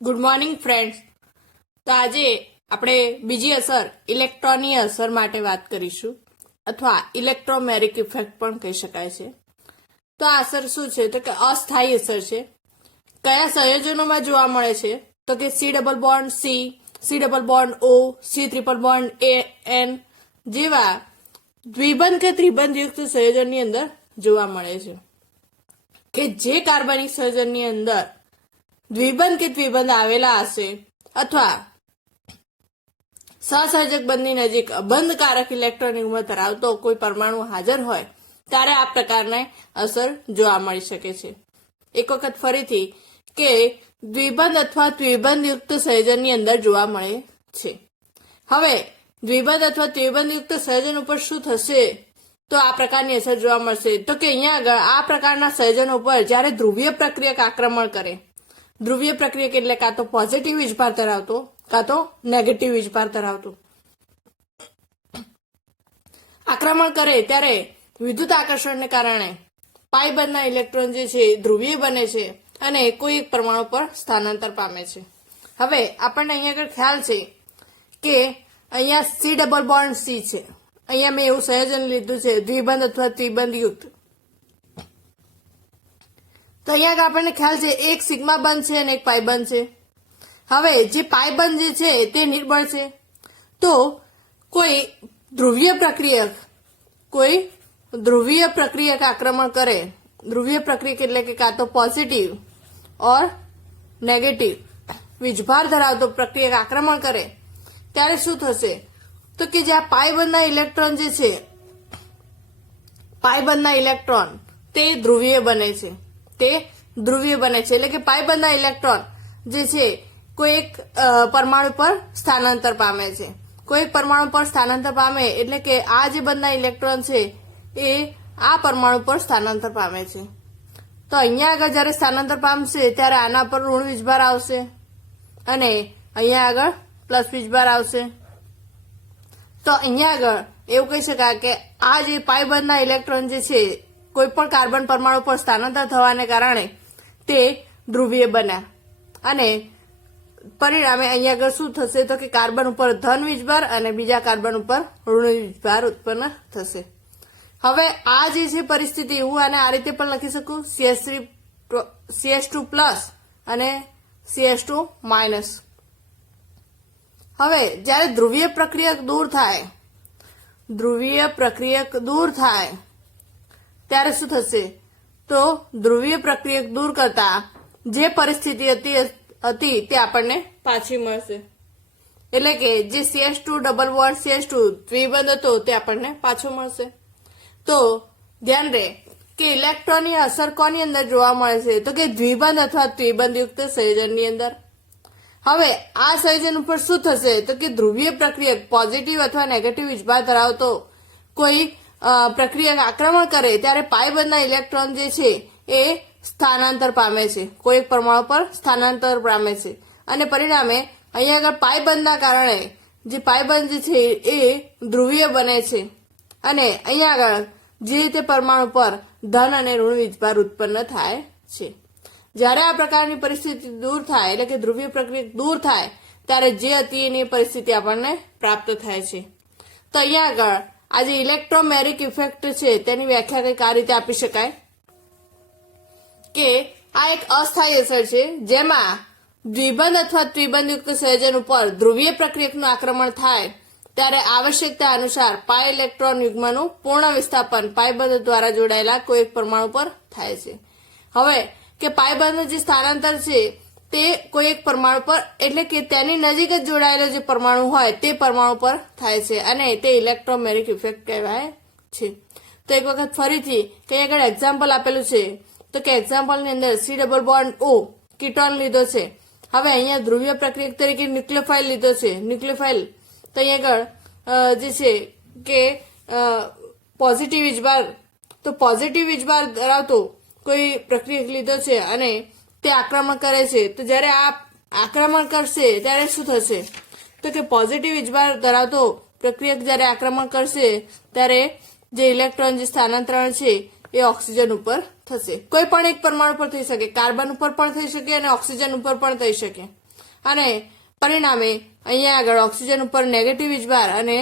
Good morning friends. તો આજે આપણે બીજી અસર ઇલેક્ટ્રોનની અસર માટે વાત કરીશું, અથવા ઇલેક્ટ્રોમેરિક ઇફેક્ટ પણ કહી શકાય છે. તો આ અસર શું છે? તો કે અસ્થાયી અસર છે. કયા સંયોજનોમાં જોવા મળે છે? તો કે C double bond C double bond O, C triple bond N જેવા દ્વિબંધ કે ત્રિબંધયુક્ત સંયોજનની અંદર જોવા મળે છે. કે જે કાર્બનિક સંયોજનની અંદર દ્વિબંધ કે દ્વિબંધ આવેલા હશે અથવા સહસંયોજક બંધની નજીક અબંધકારક ઇલેક્ટ્રોન યુગ્મ ધરાવતો કોઈ પરમાણુ હાજર હોય ત્યારે આ પ્રકારની અસર જોવા મળી શકે છે. એક વખત ફરીથી કે દ્વિબંધ અથવા દ્વિબંધયુક્ત સંયોજનની અંદર જોવા મળે છે. હવે દ્વિબંધ અથવા દ્વિબંધયુક્ત સંયોજન ઉપર શું થશે? તો આ પ્રકારની અસર જોવા મળશે. તો કે અહીંયા આગળ આ પ્રકારના સંયોજનો ઉપર જ્યારે ધ્રુવીય પ્રક્રિયક આક્રમણ કરે, ધ્રુવીય પ્રક્રિયક એટલે કાં તો પોઝિટિવ વીજભાર ધરાવતો કાં તો નેગેટિવ વીજભાર ધરાવતો આક્રમણ કરે ત્યારે વિદ્યુત આકર્ષણને કારણે પાઈ બંધના ઇલેક્ટ્રોન જે છે ધ્રુવીય બને છે અને કોઈ એક પરમાણુ પર સ્થાનાંતર પામે છે. હવે આપણને અહીંયા આગળ ખ્યાલ છે કે અહીંયા સી ડબલ બોન્ડ સી છે. અહીંયા મેં એવું સંયોજન લીધું છે દ્વિબંધ અથવા ત્રિબંધયુક્ત. તો અહીંયા આપણને ખ્યાલ છે એક સિગ્મા બંધ છે અને એક પાઈ બંધ છે. હવે જે પાઈ બંધ જે છે તે નિર્બળ છે. તો કોઈ ધ્રુવીય પ્રક્રિયક આક્રમણ કરે, ધ્રુવીય પ્રક્રિયક એટલે કે કાં તો પોઝિટિવ ઓર નેગેટિવ વીજભાર ધરાવતો પ્રક્રિયક આક્રમણ કરે ત્યારે શું થશે? તો કે જ્યાં પાઈ બંધના ઇલેક્ટ્રોન જે છે, પાઈ બંધના ઇલેક્ટ્રોન તે ધ્રુવીય બને છે. એટલે કે પાઈ બંધના ઇલેક્ટ્રોન જે છે કોઈ એક પરમાણુ પર સ્થાનાંતર પામે છે. કોઈ એક પરમાણુ પર સ્થાનાંતર પામે એટલે કે આ જે બંધના ઇલેક્ટ્રોન છે એ આ પરમાણુ પર સ્થાનાંતર પામે છે. તો અહીંયા આગળ જ્યારે સ્થાનાંતર પામશે ત્યારે આના પર ઋણ વીજભાર આવશે અને અહીંયા આગળ પ્લસ વીજભાર આવશે. તો અહીંયા આગળ એવું કહી શકાય કે આ જે પાઈ બંધના ઇલેક્ટ્રોન જે છે કોઈ પણ કાર્બન પરમાણુ પર સ્થાનાંતર થવાને કારણે તે ધ્રુવીય બન્યા અને પરિણામે અહીંયા આગળ શું થશે? તો કે કાર્બન ઉપર ધન વીજભાર અને બીજા કાર્બન ઉપર ઋણ વીજભાર ઉત્પન્ન થશે. હવે આ જે છે પરિસ્થિતિ, હું આને આ રીતે પણ લખી શકું, CS2 પ્લસ અને CS2 માઇનસ. હવે જ્યારે ધ્રુવીય પ્રક્રિયક દૂર થાય ત્યારે શું થશે? તો ધ્રુવીય પ્રક્રિયક દૂર કરતા જે પરિસ્થિતિ હતી તે આપણને પાછી મળશે. એટલે કે જે CS2 ડબલ બોન્ડ CS2 દ્વિબંધ હતો તે આપણને પાછો મળશે. તો ધ્યાન રહે કે ઇલેક્ટ્રોનની અસર કોની અંદર જોવા મળે છે? તો કે દ્વિબંધ અથવા દ્વિબંધયુક્ત સંયોજનની અંદર. હવે આ સંયોજન ઉપર શું થશે? તો કે ધ્રુવીય પ્રક્રિયક પોઝિટિવ અથવા નેગેટિવ વીજભાર ધરાવતો કોઈ પ્રક્રિયક આક્રમણ કરે ત્યારે પાઈ બંધના ઇલેક્ટ્રોન જે છે એ સ્થાનાંતર પામે છે, કોઈ એક પરમાણુ પર સ્થાનાંતર પામે છે અને પરિણામે અહીંયા આગળ પાઈ બંધના કારણે જે પાઈ બંધ જે છે એ ધ્રુવીય બને છે અને અહીંયા આગળ જે તે પરમાણુ પર ધન અને ઋણ વીજભાર ઉત્પન્ન થાય છે. જ્યારે આ પ્રકારની પરિસ્થિતિ દૂર થાય એટલે કે ધ્રુવીય પ્રક્રિયા દૂર થાય ત્યારે જે હતી એની પરિસ્થિતિ આપણને પ્રાપ્ત થાય છે. તો અહીંયા આગળ આ જે ઇલેક્ટ્રોમેરિક ઇફેક્ટ છે તેની વ્યાખ્યા કંઈક આ રીતે આપી શકાય કે આ એક અસ્થાયી અસર છે જેમાં દ્વિબંધ અથવા ત્રિબંધયુક્ત સંયોજન ઉપર ધ્રુવીય પ્રક્રિયકનું આક્રમણ થાય ત્યારે આવશ્યકતા અનુસાર પાઈ ઇલેક્ટ્રોન યુગ્મનું પૂર્ણ વિસ્થાપન પાઈબંધ દ્વારા જોડાયેલા કોઈ એક પરમાણુ પર થાય છે. હવે કે પાઈબંધ જે સ્થાનાંતર છે તે કોઈ એક પરમાણુ પર એટલે કે તેની નજીક જ જોડાયેલો જે પરમાણુ હોય તે પરમાણુ પર થાય છે અને તે ઇલેક્ટ્રોમેરિક ઇફેક્ટ કહેવાય છે. તો એક વખત ફરીથી કંઈ આગળ એક્ઝામ્પલ આપેલું છે. તો કે એક્ઝામ્પલની અંદર C double bond O ketone લીધો છે. હવે અહીંયા ધ્રુવીય પ્રક્રિયક તરીકે ન્યુક્લિયોફાઇલ લીધો છે. ન્યુક્લિયોફાઇલ તો અહીંયા આગળ જે છે કે પોઝિટિવ વીજભાર ધરાવતો કોઈ પ્રક્રિયક લીધો છે અને તે આક્રમણ કરે છે. તો જ્યારે આ આક્રમણ કરશે ત્યારે શું થશે? તો કે પોઝિટિવ વીજભાર ધરાવતો પ્રક્રિયક જ્યારે આક્રમણ કરશે ત્યારે જે ઇલેક્ટ્રોન જે સ્થાનાંતરણ છે એ ઓક્સિજન ઉપર થશે. કોઈ પણ એક પરમાણુ પર થઈ શકે, કાર્બન ઉપર પણ થઈ શકે અને ઓક્સિજન ઉપર પણ થઈ શકે. અને પરિણામે અહીંયા આગળ ઓક્સિજન ઉપર નેગેટિવ વીજભાર અને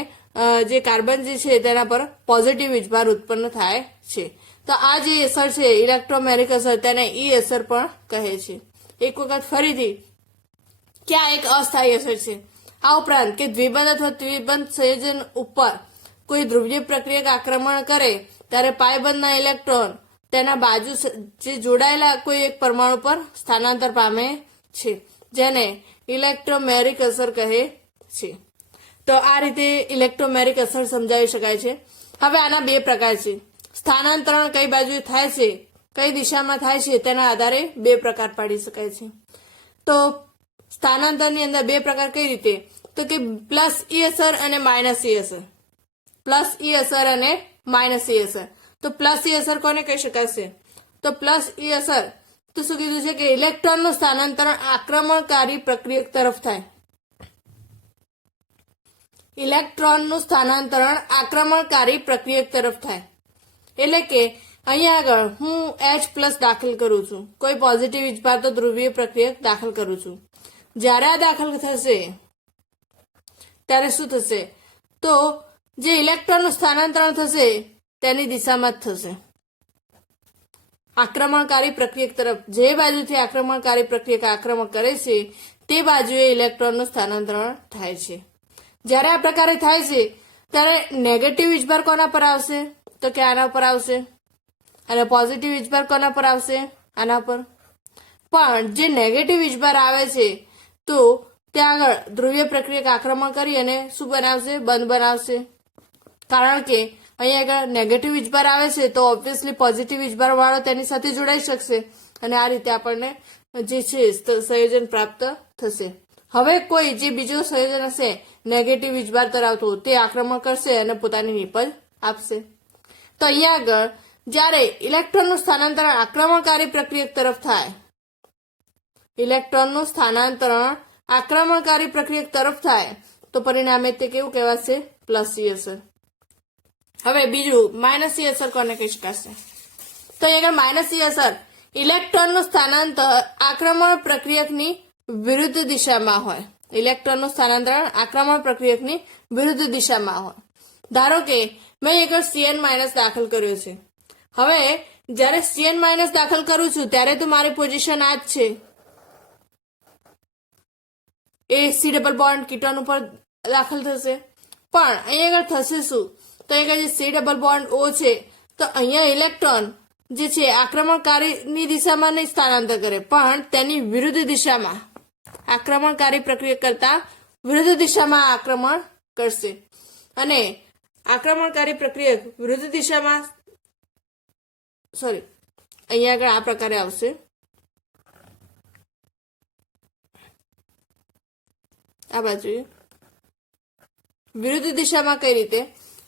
જે કાર્બન જે છે તેના પર પોઝિટિવ વીજભાર ઉત્પન્ન થાય છે. તો આ જે અસર છે ઇલેક્ટ્રોમેરિક અસર તેને ઈ અસર પણ કહે છે. એક વખત ફરીથી કે આ એક અસ્થાયી અસર છે. આ ઉપરાંત કે દ્વિબંધ અથવા ત્રિબંધ સંયોજન ઉપર કોઈ ધ્રુવીય પ્રક્રિયક આક્રમણ કરે ત્યારે પાયબંધના ઇલેક્ટ્રોન તેના બાજુ જે જોડાયેલા કોઈ એક પરમાણુ પર સ્થાનાંતર પામે છે, જેને ઇલેક્ટ્રોમેરિક અસર કહે છે. તો આ રીતે ઇલેક્ટ્રોમેરિક અસર સમજાવી શકાય છે. હવે આના બે પ્રકાર છે. સ્થાનાંતરણ કઈ બાજુ થાય છે, કઈ દિશામાં થાય છે તેના આધારે બે પ્રકાર પાડી શકાય છે. તો સ્થાનાંતરની અંદર બે પ્રકાર કઈ રીતે, તો કે પ્લસ ઈ અસર અને માઇનસ ઈ અસર. પ્લસ ઈ અસર અને માઇનસ ઈ અસર. તો પ્લસ ઈ અસર કોને કહી શકાશે, તો પ્લસ ઈ અસર તો શું કીધું છે કે ઇલેક્ટ્રોનનું સ્થાનાંતરણ આક્રમણકારી પ્રક્રિયક તરફ થાય. ઇલેક્ટ્રોનનું સ્થાનાંતરણ આક્રમણકારી પ્રક્રિયક તરફ થાય. એટલે કે અહીંયા આગળ હું H+ દાખલ કરું છું, કોઈ પોઝિટિવ વીજભાર તો ધ્રુવીય પ્રક્રિયક દાખલ કરું છું. જ્યારે આ દાખલ થશે ત્યારે શું થશે, તો જે ઇલેક્ટ્રોનનું સ્થાનાંતરણ થશે તેની દિશામાં જ થશે, આક્રમણકારી પ્રક્રિયક તરફ. જે બાજુથી આક્રમણકારી પ્રક્રિયક આક્રમણ કરે છે તે બાજુએ ઇલેક્ટ્રોનનું સ્થાનાંતરણ થાય છે. જ્યારે આ પ્રકારે થાય છે ત્યારે નેગેટિવ વીજભાર કોના પર આવશે, તો કે આના પર આવશે, અને પોઝિટિવ વીજભાર કોના પર આવશે, આના પર. પણ જે નેગેટિવ વીજભાર આવે છે તો ત્યાં આગળ ધ્રુવીય પ્રક્રિયક આક્રમણ કરી અને શું બનાવશે, બંધ બનાવશે. કારણ કે અહીંયા આગળ નેગેટિવ વીજભાર આવે છે તો ઓબ્વિયસલી પોઝિટિવ વીજભાર વાળો તેની સાથે જોડાઈ શકશે અને આ રીતે આપણને જે છે સંયોજન પ્રાપ્ત થશે. હવે કોઈ જે બીજું સંયોજન હશે નેગેટિવ વીજભાર ધરાવતું તે આક્રમણ કરશે અને પોતાની નિપજ આપશે. તો અહીંયા આગળ જ્યારે ઇલેક્ટ્રોનનું સ્થાનાંતરણ આક્રમણકારી પ્રક્રિયક તરફ થાય, ઇલેક્ટ્રોનનું સ્થાનાંતરણ આક્રમણકારી પ્રક્રિયક તરફ થાય તો પરિણામે તે કેવું કહેવાશે, પ્લસ ઈ અસર. હવે બીજું માઇનસ ઈ અસર કોને કહી શકાશે, તો અહીંયા આગળ માઇનસ ઈ અસર ઇલેક્ટ્રોનનું સ્થાનાંતર આક્રમણ પ્રક્રિયકની વિરુદ્ધ દિશામાં હોય. ઇલેક્ટ્રોનનું સ્થાનાંતરણ આક્રમણ પ્રક્રિયકની વિરુદ્ધ દિશામાં હોય. ધારો કે મેં આગળ Cn- દાખલ કર્યો છે. હવે જ્યારે Cn- દાખલ કરું છું ત્યારે તો મારી પોઝિશન આ જ છે, એ C ડબલ બોન્ડ કીટોન ઉપર દાખલ થશે. પણ અહીંયા આગળ થશે શું, તો અહીંયા જે C ડબલ બોન્ડ O છે તો અહીંયા ઇલેક્ટ્રોન જે છે આક્રમણકારીની દિશામાં નહીં સ્થાનાંતર કરે પણ તેની વિરુદ્ધ દિશામાં, આક્રમણકારી પ્રક્રિયા કરતા વિરુદ્ધ દિશામાં આક્રમણ કરશે. અને આક્રમણકારી પ્રક્રિયક વિરુદ્ધ દિશામાં અહીંયા આગળ આ પ્રકારે આવશે. આ બાજુ વિરુદ્ધ દિશામાં કઈ રીતે,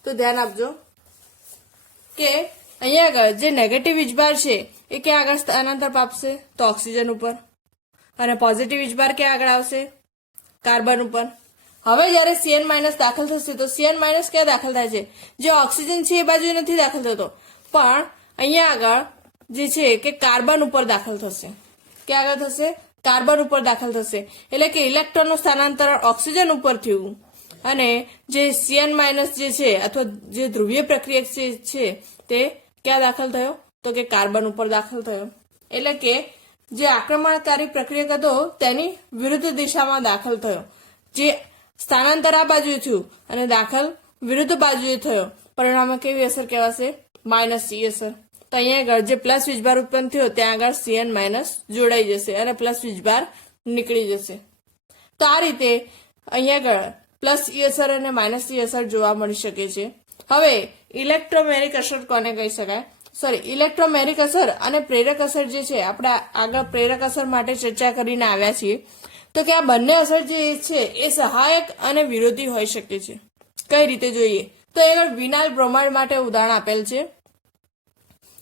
તો ધ્યાન આપજો કે અહીંયા આગળ જે નેગેટિવ વીજભાર છે એ ક્યાં આગળ સ્થાનાંતર પામશે, તો ઓક્સિજન ઉપર, અને પોઝિટિવ વીજભાર ક્યાં આગળ આવશે, કાર્બન ઉપર. હવે જ્યારે Cn- દાખલ થશે તો Cn- ક્યાં દાખલ થાય છે, જે ઓક્સિજન છે એ બાજુ નથી દાખલ થતો પણ અહીંયા આગળ જે છે કે કાર્બન ઉપર દાખલ થશે. ક્યાં આગળ થશે, કાર્બન ઉપર દાખલ થશે. એટલે કે ઇલેક્ટ્રોનનું સ્થાનાંતરણ ઓક્સિજન ઉપર થયું અને જે Cn- જે છે અથવા જે ધ્રુવીય પ્રક્રિયક છે તે ક્યાં દાખલ થયો, તો કે કાર્બન ઉપર દાખલ થયો. એટલે કે જે આક્રમણકારી પ્રક્રિયક હતો તેની વિરુદ્ધ દિશામાં દાખલ થયો. જે સ્થાનાંતર આ બાજુએ થયું અને દાખલ વિરુદ્ધ બાજુએ થયો, પરિણામે કેવી અસર કહેવાશે, માઇનસ ઈ અસર. તો અહીંયા આગળ જે પ્લસ વીજભાર ઉત્પન્ન થયો ત્યાં આગળ Cn- જોડાઈ જશે અને પ્લસ વીજભાર નીકળી જશે. તો આ રીતે અહીંયા આગળ પ્લસ ઈ અસર અને માઇનસ ઈ અસર જોવા મળી શકે છે. હવે ઇલેક્ટ્રોમેરિક અસર કોને કહી શકાય, ઇલેક્ટ્રોમેરિક અસર અને પ્રેરક અસર જે છે આપણે આગળ પ્રેરક અસર માટે ચર્ચા કરીને આવ્યા છીએ. તો કે આ બંને અસર જે છે એ સહાયક અને વિરોધી હોઈ શકે છે. કઈ રીતે જોઈએ, તો આગળ વિનાઇલ બ્રોમાઇડ માટે ઉદાહરણ આપેલ છે.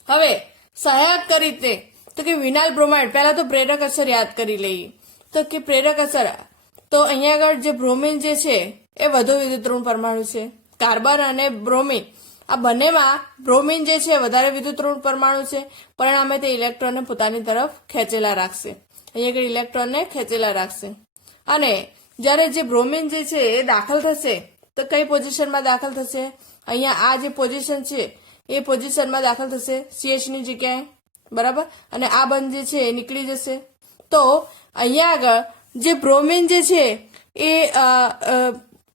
હવે સહાયક કઈ રીતે, તો કે વિનાઇલ બ્રોમાઇડ, પહેલા તો પ્રેરક અસર યાદ કરી લઈએ. તો કે પ્રેરક અસર, તો અહીંયા આગળ જે બ્રોમિન જે છે એ વધુ વિદ્યુત ઋણ પરમાણુ છે. કાર્બન અને બ્રોમિન આ બંનેમાં બ્રોમિન જે છે વધારે વિદ્યુત ઋણ પરમાણુ છે, પરિણામે તે ઇલેક્ટ્રોનને પોતાની તરફ ખેંચેલા રાખશે. અહીંયા આગળ ઇલેક્ટ્રોનને ખેંચેલા રાખશે. અને જ્યારે જે બ્રોમિન જે છે એ દાખલ થશે તો કઈ પોઝિશનમાં દાખલ થશે? અહીંયા આ જે પોઝિશન છે એ પોઝિશનમાં દાખલ થશે CH ની જગ્યાએ, બરાબર. અને આ બંધ જે છે એ નીકળી જશે. તો અહીંયા આગળ જે બ્રોમિન જે છે એ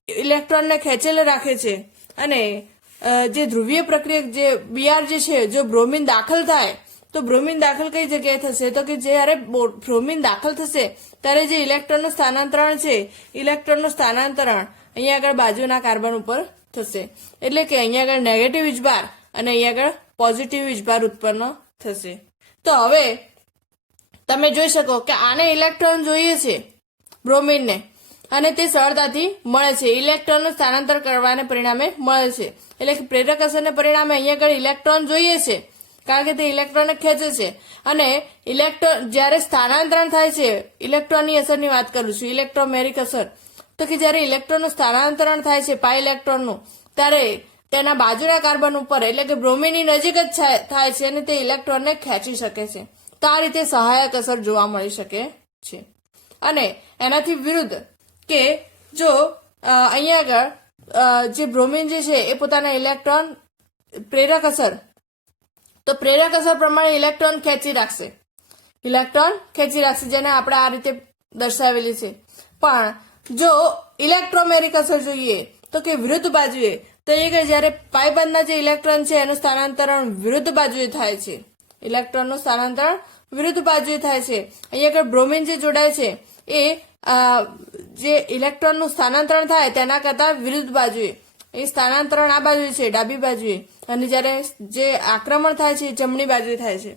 ઇલેક્ટ્રોનને ખેંચેલો રાખે છે અને જે ધ્રુવીય પ્રક્રિયક જે Br જે છે, જો બ્રોમિન દાખલ થાય તો બ્રોમિન દાખલ કઈ જગ્યાએ થશે? તો કે જ્યારે બ્રોમિન દાખલ થશે ત્યારે જે ઇલેક્ટ્રોનનું સ્થાનાંતરણ છે, ઇલેક્ટ્રોનનું સ્થાનાંતરણ અહીંયા આગળ બાજુના કાર્બન ઉપર થશે. એટલે કે અહીંયા આગળ નેગેટિવ વીજભાર અને અહીંયા આગળ પોઝિટિવ વીજભાર ઉત્પન્ન થશે. તો હવે તમે જોઈ શકો કે આને ઇલેક્ટ્રોન જોઈએ છે બ્રોમિનને, અને તે સરળતાથી મળે છે. ઇલેક્ટ્રોનનું સ્થાનાંતર કરવાને પરિણામે મળે છે. એટલે કે પ્રેરક અસરને પરિણામે અહીંયા આગળ ઇલેક્ટ્રોન જોઈએ છે કારણ કે તે ઇલેક્ટ્રોનને ખેંચે છે. અને ઇલેક્ટ્રોન જ્યારે સ્થાનાંતરણ થાય છે, ઇલેક્ટ્રોનની અસરની વાત કરું છું, ઇલેક્ટ્રોમેરિક અસર, તો કે જ્યારે ઇલેક્ટ્રોનનું સ્થાનાંતરણ થાય છે પાઈ ઇલેક્ટ્રોનનું, ત્યારે તેના બાજુના કાર્બન ઉપર એટલે કે બ્રોમિનની નજીક જ થાય છે અને તે ઇલેક્ટ્રોનને ખેંચી શકે છે. તો આ રીતે સહાયક અસર જોવા મળી શકે છે. અને એનાથી વિરુદ્ધ કે જો અહીંયા આગળ જે બ્રોમિન જે છે એ પોતાના ઇલેક્ટ્રોન પ્રેરક અસર, તો પ્રેરક અસર પ્રમાણે ઇલેક્ટ્રોન ખેંચી રાખશે, જેને આપણે આ રીતે દર્શાવેલી છે. પણ જો ઇલેક્ટ્રોમેરિક અસર જોઈએ તો કે વિરુદ્ધ બાજુએ, તો એ કે જ્યારે પાઇબંધના જે ઇલેક્ટ્રોન છે એનું સ્થાનાંતરણ વિરુદ્ધ બાજુએ થાય છે. ઇલેક્ટ્રોનનું સ્થાનાંતરણ વિરુદ્ધ બાજુએ થાય છે. અહીંયા આગળ બ્રોમિન જે જોડાય છે એ જે ઇલેક્ટ્રોનનું સ્થાનાંતરણ થાય તેના કરતા વિરુદ્ધ બાજુએ, એ સ્થાનાંતરણ આ બાજુ છે ડાબી બાજુએ, અને જ્યારે જે આક્રમણ થાય છે એ જમણી બાજુએ થાય છે.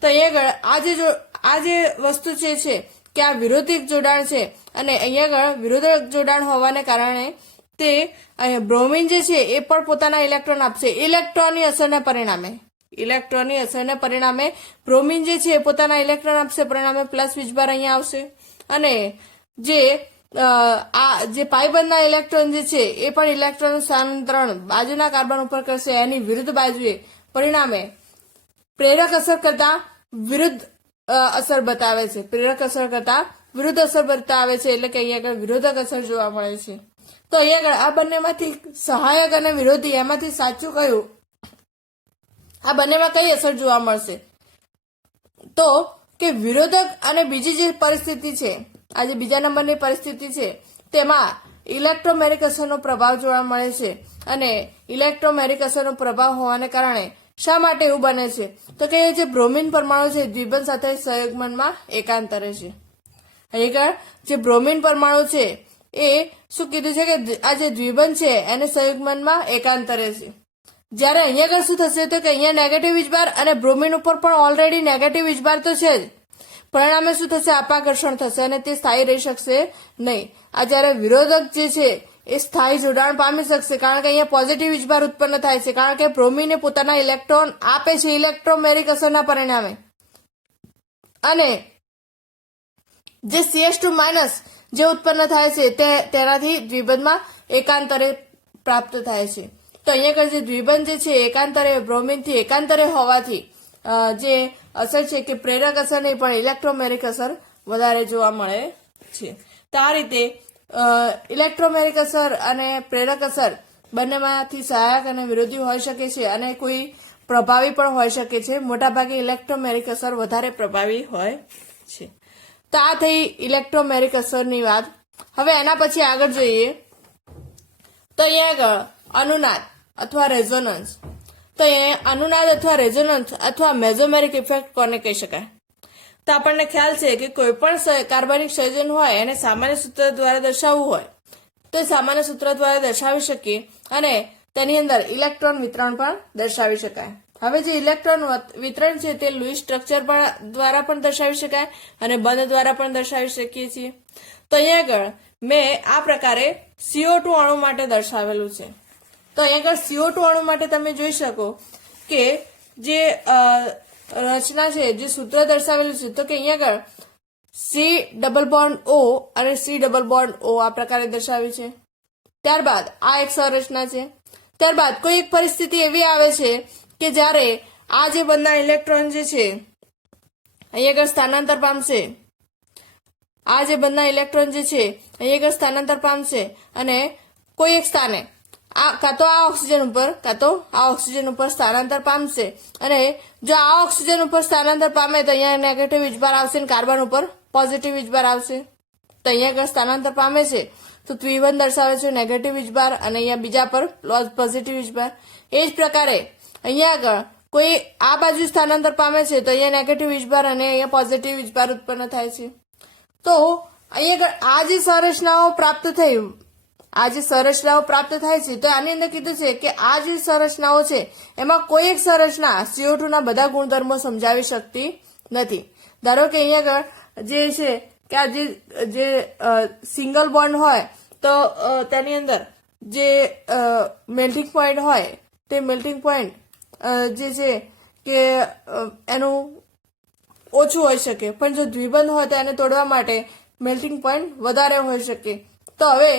તો અહીંયા આગળ આ જે વસ્તુ છે કે આ વિરોધી જોડાણ છે, અને અહીંયા આગળ વિરોધક જોડાણ હોવાને કારણે તે બ્રોમિન જે છે એ પણ પોતાના ઇલેક્ટ્રોન આપશે. ઇલેક્ટ્રોનની અસરને પરિણામે બ્રોમિન જે છે એ પોતાના ઇલેક્ટ્રોન આપશે, પરિણામે પ્લસ વીજભાર અહીંયા આવશે. અને જે પાઇબંધના ઇલેક્ટ્રોન જે છે એ પણ ઇલેક્ટ્રોનનું સ્થાનાંતરણ બાજુના કાર્બન ઉપર કરશે એની વિરુદ્ધ બાજુએ, પરિણામે પ્રેરક અસર કરતા વિરુદ્ધ અસર બતાવે છે. એટલે કે અહીંયા આગળ વિરોધક અસર જોવા મળે છે. તો અહીંયા આગળ આ બંનેમાંથી સહાયક અને વિરોધી એમાંથી સાચું કયું? આ બંનેમાં કઈ અસર જોવા મળશે? તો કે વિરોધક અને બીજી જે પરિસ્થિતિ છે, આ જે બીજા નંબરની પરિસ્થિતિ છે, તેમાં ઇલેક્ટ્રોમેરિક અસરનો પ્રભાવ જોવા મળે છે. અને ઇલેક્ટ્રોમેરિક અસરનો પ્રભાવ હોવાને કારણે શા માટે એવું બને છે? તો કે જે બ્રોમિન પરમાણુ છે દ્વિબંધ સાથે સંયુગ્મનમાં એકાંતરે છે. અહીંયા જે બ્રોમિન પરમાણુ છે એ શું કીધું છે કે આ જે દ્વિબંધ છે એને સંયુગ્મનમાં એકાંતરે છે. જ્યારે અહીંયા આગળ શું થશે? તો કે અહીંયા નેગેટિવ વીજભાર, અને બ્રોમિન ઉપર પણ ઓલરેડી નેગેટિવ વીજભાર તો છે જ, પરિણામે શું થશે? અપાકર્ષણ થશે અને તે સ્થાયી રહી શકશે નહીં. આ જ્યારે વિરોધક જે છે એ સ્થાયી જોડાણ પામી શકશે, કારણ કે અહીંયા પોઝિટિવ વીજભાર ઉત્પન્ન થાય છે, કારણ કે બ્રોમિને પોતાના ઇલેક્ટ્રોન આપે છે ઇલેક્ટ્રોમેરિક અસરના પરિણામે. અને જે CH2- જે ઉત્પન્ન થાય છે તેનાથી દ્વિબંધમાં એકાંતરે પ્રાપ્ત થાય છે. તો અહીંયા આગળ જે દ્વિબંધ જે છે એકાંતરે બ્રોમિનથી એકાંતરે હોવાથી જે અસર છે કે પ્રેરક અસર નહીં પણ ઇલેક્ટ્રોમેરિક અસર વધારે જોવા મળે છે. તો આ રીતે ઇલેક્ટ્રોમેરિક અસર અને પ્રેરક અસર બંનેમાંથી સહાયક અને વિરોધી હોઈ શકે છે, અને કોઈ પ્રભાવી પણ હોઈ શકે છે. મોટાભાગે ઇલેક્ટ્રોમેરિક અસર વધારે પ્રભાવી હોય છે. તો આ થઈ ઇલેક્ટ્રોમેરિક અસરની વાત. હવે એના પછી આગળ જોઈએ તો અહીંયા આગળ અનુનાદ અથવા રેઝોનન્સ. તો એ અનુનાદ અથવા રેઝોનન્સ અથવા મેઝોમેરિક ઇફેક્ટ કોને કહી શકાય? તો આપણને ખ્યાલ છે કે કોઈ પણ કાર્બનિક સંયોજન હોય એને સામાન્ય સૂત્ર દ્વારા દર્શાવવું હોય તો સામાન્ય સૂત્ર દ્વારા દર્શાવી શકીએ, અને તેની અંદર ઇલેક્ટ્રોન વિતરણ પણ દર્શાવી શકાય. હવે જે ઇલેક્ટ્રોન વિતરણ છે તે લુઈસ સ્ટ્રક્ચર દ્વારા પણ દર્શાવી શકાય અને બંધ દ્વારા પણ દર્શાવી શકીએ છીએ. તો અહીંયા આગળ મેં આ પ્રકારે CO2 અણુ માટે દર્શાવેલું છે. તો અહીંયા આગળ CO2 અણુ માટે તમે જોઈ શકો કે જે રચના છે, જે સૂત્ર દર્શાવેલું છે, તો કે અહીંયા આગળ C++ O અને C++ O આ પ્રકારે દર્શાવી છે. ત્યારબાદ આ એક સંરચના છે. ત્યારબાદ કોઈ એક પરિસ્થિતિ એવી આવે છે કે જ્યારે આ જે બંને ઇલેક્ટ્રોન જે છે અહીંયા આગળ સ્થાનાંતર પામશે, આ જે બંને ઇલેક્ટ્રોન જે છે અહીં આગળ સ્થાનાંતર પામશે અને કોઈ એક સ્થાને કાં તો આ ઓક્સિજન ઉપર કાં તો આ ઓક્સિજન ઉપર સ્થાનાંતર પામશે અને જો આ ઓક્સિજન ઉપર સ્થાનાંતર પામે તો અહીંયા નેગેટિવ વીજભાર આવશે અને કાર્બન ઉપર પોઝિટિવ વીજભાર આવશે. તો અહીંયા આગળ સ્થાનાંતર પામે છે તો દ્વિબંધ દર્શાવે છે નેગેટિવ વીજભાર અને અહીંયા બીજા પર પોઝિટિવ વીજભાર. એ જ પ્રકારે અહીંયા આગળ કોઈ આ બાજુ સ્થાનાંતર પામે છે તો અહીંયા નેગેટિવ વીજભાર અને અહીંયા પોઝિટિવ વીજભાર ઉત્પન્ન થાય છે. તો અહીંયા આગળ આ જે સંરચનાઓ પ્રાપ્ત થઈ આ જે સંરચનાઓ પ્રાપ્ત થાય છે તો આની અંદર કીધું છે કે આ જે સંરચનાઓ છે એમાં કોઈ એક સંરચના CO2 ના બધા ગુણધર્મો સમજાવી શકતી નથી. ધારો કે અહીંયા આગળ જે છે કે આ જે સિંગલ બોન્ડ હોય તો તેની અંદર જે મેલ્ટિંગ પોઈન્ટ હોય તે મેલ્ટિંગ પોઈન્ટ જે છે કે એનું ઓછું હોઈ શકે, પણ જો દ્વિબંધ હોય તો એને તોડવા માટે મેલ્ટિંગ પોઈન્ટ વધારે હોઈ શકે. તો હવે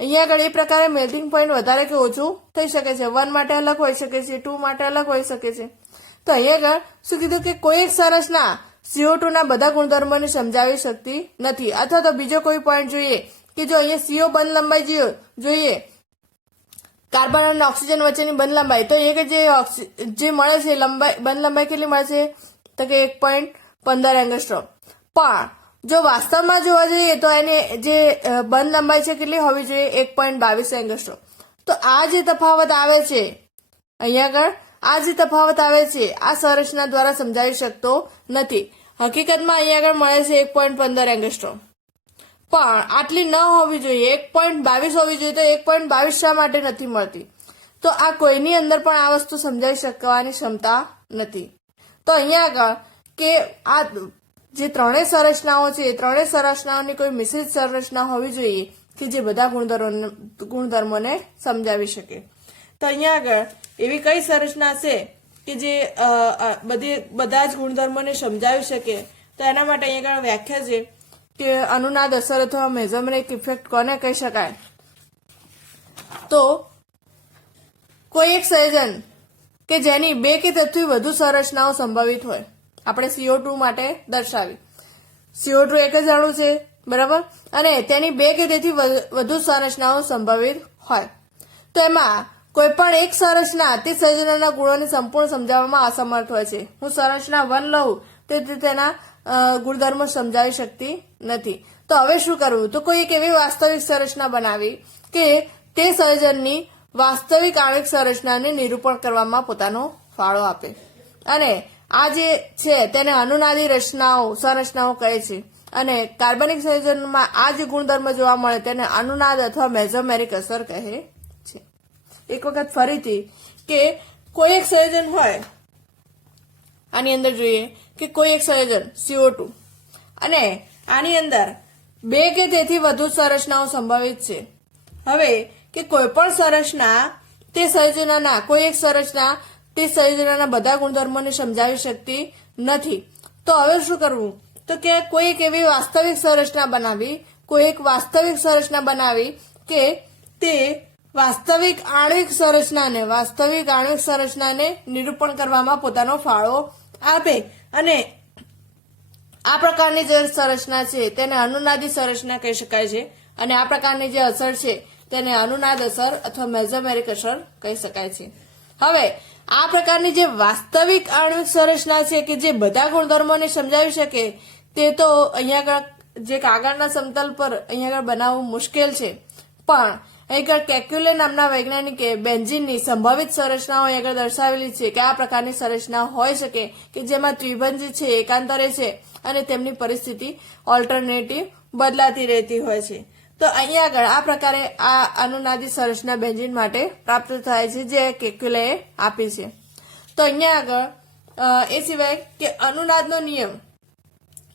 અહીંયા આગળ એ પ્રકારે મેલ્ટિંગ પોઈન્ટ વધારે કે ઓછું થઈ શકે છે. 1 માટે અલગ હોઈ શકે છે, 2 માટે અલગ હોઈ શકે છે. તો અહીંયા આગળ શું કીધું કે કોઈ એક સંરચના CO2 ના બધા ગુણધર્મોને સમજાવી શકતી નથી. અથવા તો બીજો કોઈ પોઈન્ટ જોઈએ કે જો અહીંયા CO બંધ લંબાઈ જોઈએ કાર્બન અને ઓક્સિજન વચ્ચેની બંધ લંબાઈ, તો એ કે જે મળે છે લંબાઈ બંધ લંબાઈ કેટલી મળે છે તો કે 1.15 એંગસ્ટ્રોમ. પણ જો વાસ્તવમાં જોવા જઈએ તો એને જે બંધ લંબાઈ છે કેટલી હોવી જોઈએ 1.22 એંગસ્ટ્રોમ. તો આ જે તફાવત આવે છે અહીંયા આગળ આ જે તફાવત આવે છે આ સંરચના દ્વારા સમજાવી શકતો નથી. હકીકતમાં અહીંયા આગળ મળે છે 1.15 એંગસ્ટ્રોમ, પણ આટલી ન હોવી જોઈએ 1.22 હોવી જોઈએ. તો 1.22 શા માટે નથી મળતી? તો આ કોઈની અંદર પણ આ વસ્તુ સમજાવી શકવાની ક્ષમતા નથી. તો અહીંયા આગળ કે આ જે ત્રણેય સંરચનાઓ છે એ ત્રણેય સંરચનાઓની કોઈ મિશ્રિત સંરચના હોવી જોઈએ કે જે બધા ગુણધર્મોને સમજાવી શકે. તો અહીંયા આગળ એવી કઈ સંરચના છે કે જે બધા જ ગુણધર્મોને સમજાવી શકે? તો એના માટે અહીંયા આગળ વ્યાખ્યા છે કે અનુનાદ અસર અથવા મેઝોમેરિક ઇફેક્ટ કોને કહી શકાય? તો કોઈ એક સંયોજન કે જેની 2 કે તેથી વધુ સંરચનાઓ સંભવિત હોય. આપણે CO2 માટે દર્શાવી, CO2 એક જ અણુ છે બરાબર, અને તેની 2 કે તેથી વધુ સંરચનાઓ સંભવિત હોય. તો એમાં કોઈ પણ એક સંરચના તે સંયોજનના ગુણોને સંપૂર્ણ સમજાવવામાં અસમર્થ હોય છે. હું સંરચના 1 લઉં તો તેના ગુણધર્મો સમજાવી શકતી નથી. તો હવે શું કરવું? તો કોઈ એક એવી વાસ્તવિક સંરચના બનાવી કે તે સંયોજનની વાસ્તવિક આણ્વિક સંરચનાને નિરૂપણ કરવામાં પોતાનો ફાળો આપે. અને આ જે છે તેને અનુનાદી સંરચનાઓ કહે છે. અને કાર્બનિક સંયોજનમાં આ જે ગુણધર્મ જોવા મળે તેને અનુનાદ અથવા મેઝોમેરિક અસર કહે છે. એક વખત ફરીથી કે કોઈ એક સંયોજન હોય, આની અંદર જોઈએ કે કોઈ એક સંયોજન CO2 અને આની અંદર 2 કે તેથી વધુ સંરચનાઓ સંભવિત છે. હવે કે કોઈ પણ સંરચના તે સંયોજનના કોઈ એક સંરચના તે સંયોજનના બધા ગુણધર્મોને સમજાવી શકતી નથી. તો હવે શું કરવું? તો કે કોઈ એક એવી વાસ્તવિક સંરચના બનાવી કે તે વાસ્તવિક આણ્વિક સંરચનાને નિરૂપણ કરવામાં પોતાનો ફાળો આપે. અને આ પ્રકારની જે સંરચના છે તેને અનુનાદી સંરચના કહી શકાય છે. અને આ પ્રકારની જે અસર છે તેને અનુનાદ અસર અથવા મેઝોમેરિક અસર કહી શકાય છે. હવે આ પ્રકારની જે વાસ્તવિક આણ્વિક સંરચના છે કે જે બધા ગુણધર્મોને સમજાવી શકે તે તો અહીંયા આગળ જે કાગળના સમતલ પર અહીંયા આગળ બનાવવું મુશ્કેલ છે. પણ અહીં આગળ કેક્યુલે નામના વૈજ્ઞાનિકે બેન્ઝીનની સંભવિત સંરચનાઓ અહીં આગળ દર્શાવેલી છે કે આ પ્રકારની સંરચના હોઈ શકે કે જેમાં દ્વિબંધ જે છે એકાંતરે છે અને તેમની પરિસ્થિતિ ઓલ્ટરનેટિવ બદલાતી રહેતી હોય છે. તો અહીંયા આગળ આ પ્રકારે આ અનુનાદી સંરચના બેન્ઝીન માટે પ્રાપ્ત થાય છે જે કેક્યુલેએ આપી છે. તો અહીંયા આગળ એ સિવાય કે અનુનાદનો નિયમ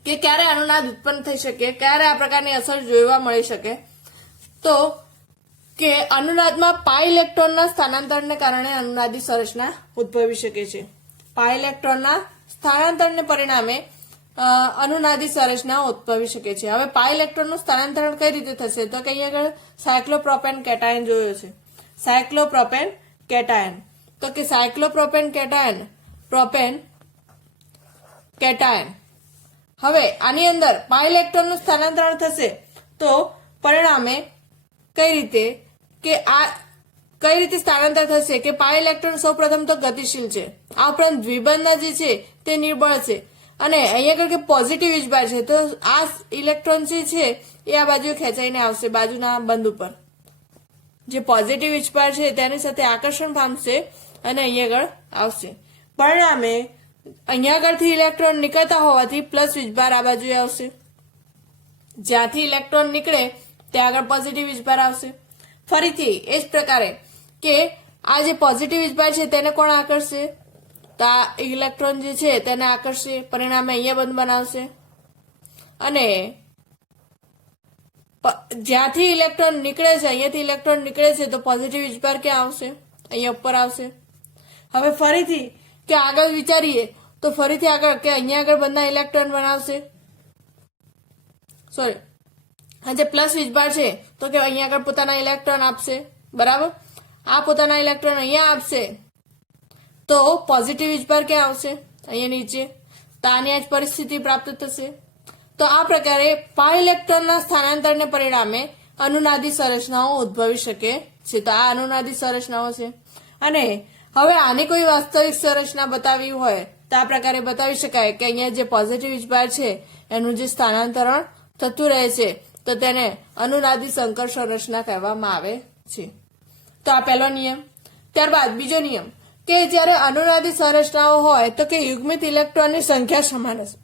કે ક્યારે અનુનાદ ઉત્પન્ન થઈ શકે, ક્યારે આ પ્રકારની અસર જોવા મળી શકે? તો કે અનુનાદમાં પાઈ ઇલેક્ટ્રોનના સ્થાનાંતરને કારણે અનુનાદી સંરચના ઉદ્ભવી શકે છે. પાઈ ઇલેક્ટ્રોનના સ્થાનાંતરને પરિણામે અનુનાદી સંરચના ઉદ્ભવી શકે છે. હવે પાઈ ઇલેક્ટ્રોનનું સ્થાનાંતરણ કઈ રીતે થશે? તો કે અહીંયા આગળ સાયક્લોપ્રોપેન કેટાયન જોયો છે. સાયક્લોપ્રોપેન કેટાયન, તો કે સાયક્લોપ્રોપેન કેટાયન પ્રોપેન કેટાયન. હવે આની અંદર પાઈ ઇલેક્ટ્રોનનું સ્થાનાંતરણ થશે તો પરિણામે કઈ રીતે સ્થાનાંતર થશે કે પાઈ ઇલેક્ટ્રોન સૌપ્રથમ તો ગતિશીલ છે, આ ઉપરાંત દ્વિબંધના જે છે તે નિર્બળ છે અને અહીંયા આગળ કે પોઝિટિવ વીજભાર છે તો આ ઇલેક્ટ્રોન જે છે એ આ બાજુ ખેંચાઈને આવશે, બાજુના બંધ ઉપર જે પોઝિટિવ વીજભાર છે તેની સાથે આકર્ષણ પામશે અને અહીંયા આગળ આવશે. પરિણામે અહીંયા આગળથી ઇલેક્ટ્રોન નીકળતા હોવાથી પ્લસ વીજભાર આ બાજુ આવશે, જ્યાંથી ઇલેક્ટ્રોન નીકળે ત્યાં આગળ પોઝિટિવ વીજભાર આવશે. ફરીથી એ જ પ્રકારે કે આ જે પોઝિટિવ વીજભાર છે તેને કોણ આકર્ષશે? તો આ ઇલેક્ટ્રોન જે છે તેને આકર્ષશે, પરિણામે અહીંયા બંધ બનાવશે અને જ્યાંથી ઇલેક્ટ્રોન નીકળે છે અહીંયાથી ઇલેક્ટ્રોન નીકળે છે તો પોઝિટિવ વીજભાર ક્યાં આવશે? અહીંયા ઉપર આવશે. હવે ફરીથી કે આગળ વિચારીએ તો ફરીથી આગળ કે અહીંયા આગળ બંધના ઇલેક્ટ્રોન બનાવશે, સોરી જે પ્લસ વીજભાર છે તો કે અહીંયા આગળ પોતાના ઇલેક્ટ્રોન આપશે, બરાબર. આ પોતાના ઇલેક્ટ્રોન અહીંયા આપશે તો પોઝિટિવ વીજભાર ક્યાં આવશે? અહીંયા નીચે. તો આની આ જ પરિસ્થિતિ પ્રાપ્ત થશે. તો આ પ્રકારે પાઈ ઇલેક્ટ્રોનના સ્થાનાંતરને પરિણામે અનુનાદી સંરચનાઓ ઉદ્ભવી શકે છે. તો આ અનુનાદી સંરચનાઓ છે. અને હવે આની કોઈ વાસ્તવિક સંરચના બતાવવી હોય તો આ પ્રકારે બતાવી શકાય કે અહીંયા જે પોઝિટિવ વીજભાર છે એનું જે સ્થાનાંતરણ થતું રહે છે તો તેને અનુનાદી સંકર સંરચના કહેવામાં આવે છે. તો આ પહેલો નિયમ. ત્યારબાદ બીજો નિયમ કે જ્યારે અનુનાદી સંરચનાઓ હોય તો કે યુગ્મિત ઇલેક્ટ્રોનની સંખ્યા સમાન હશે.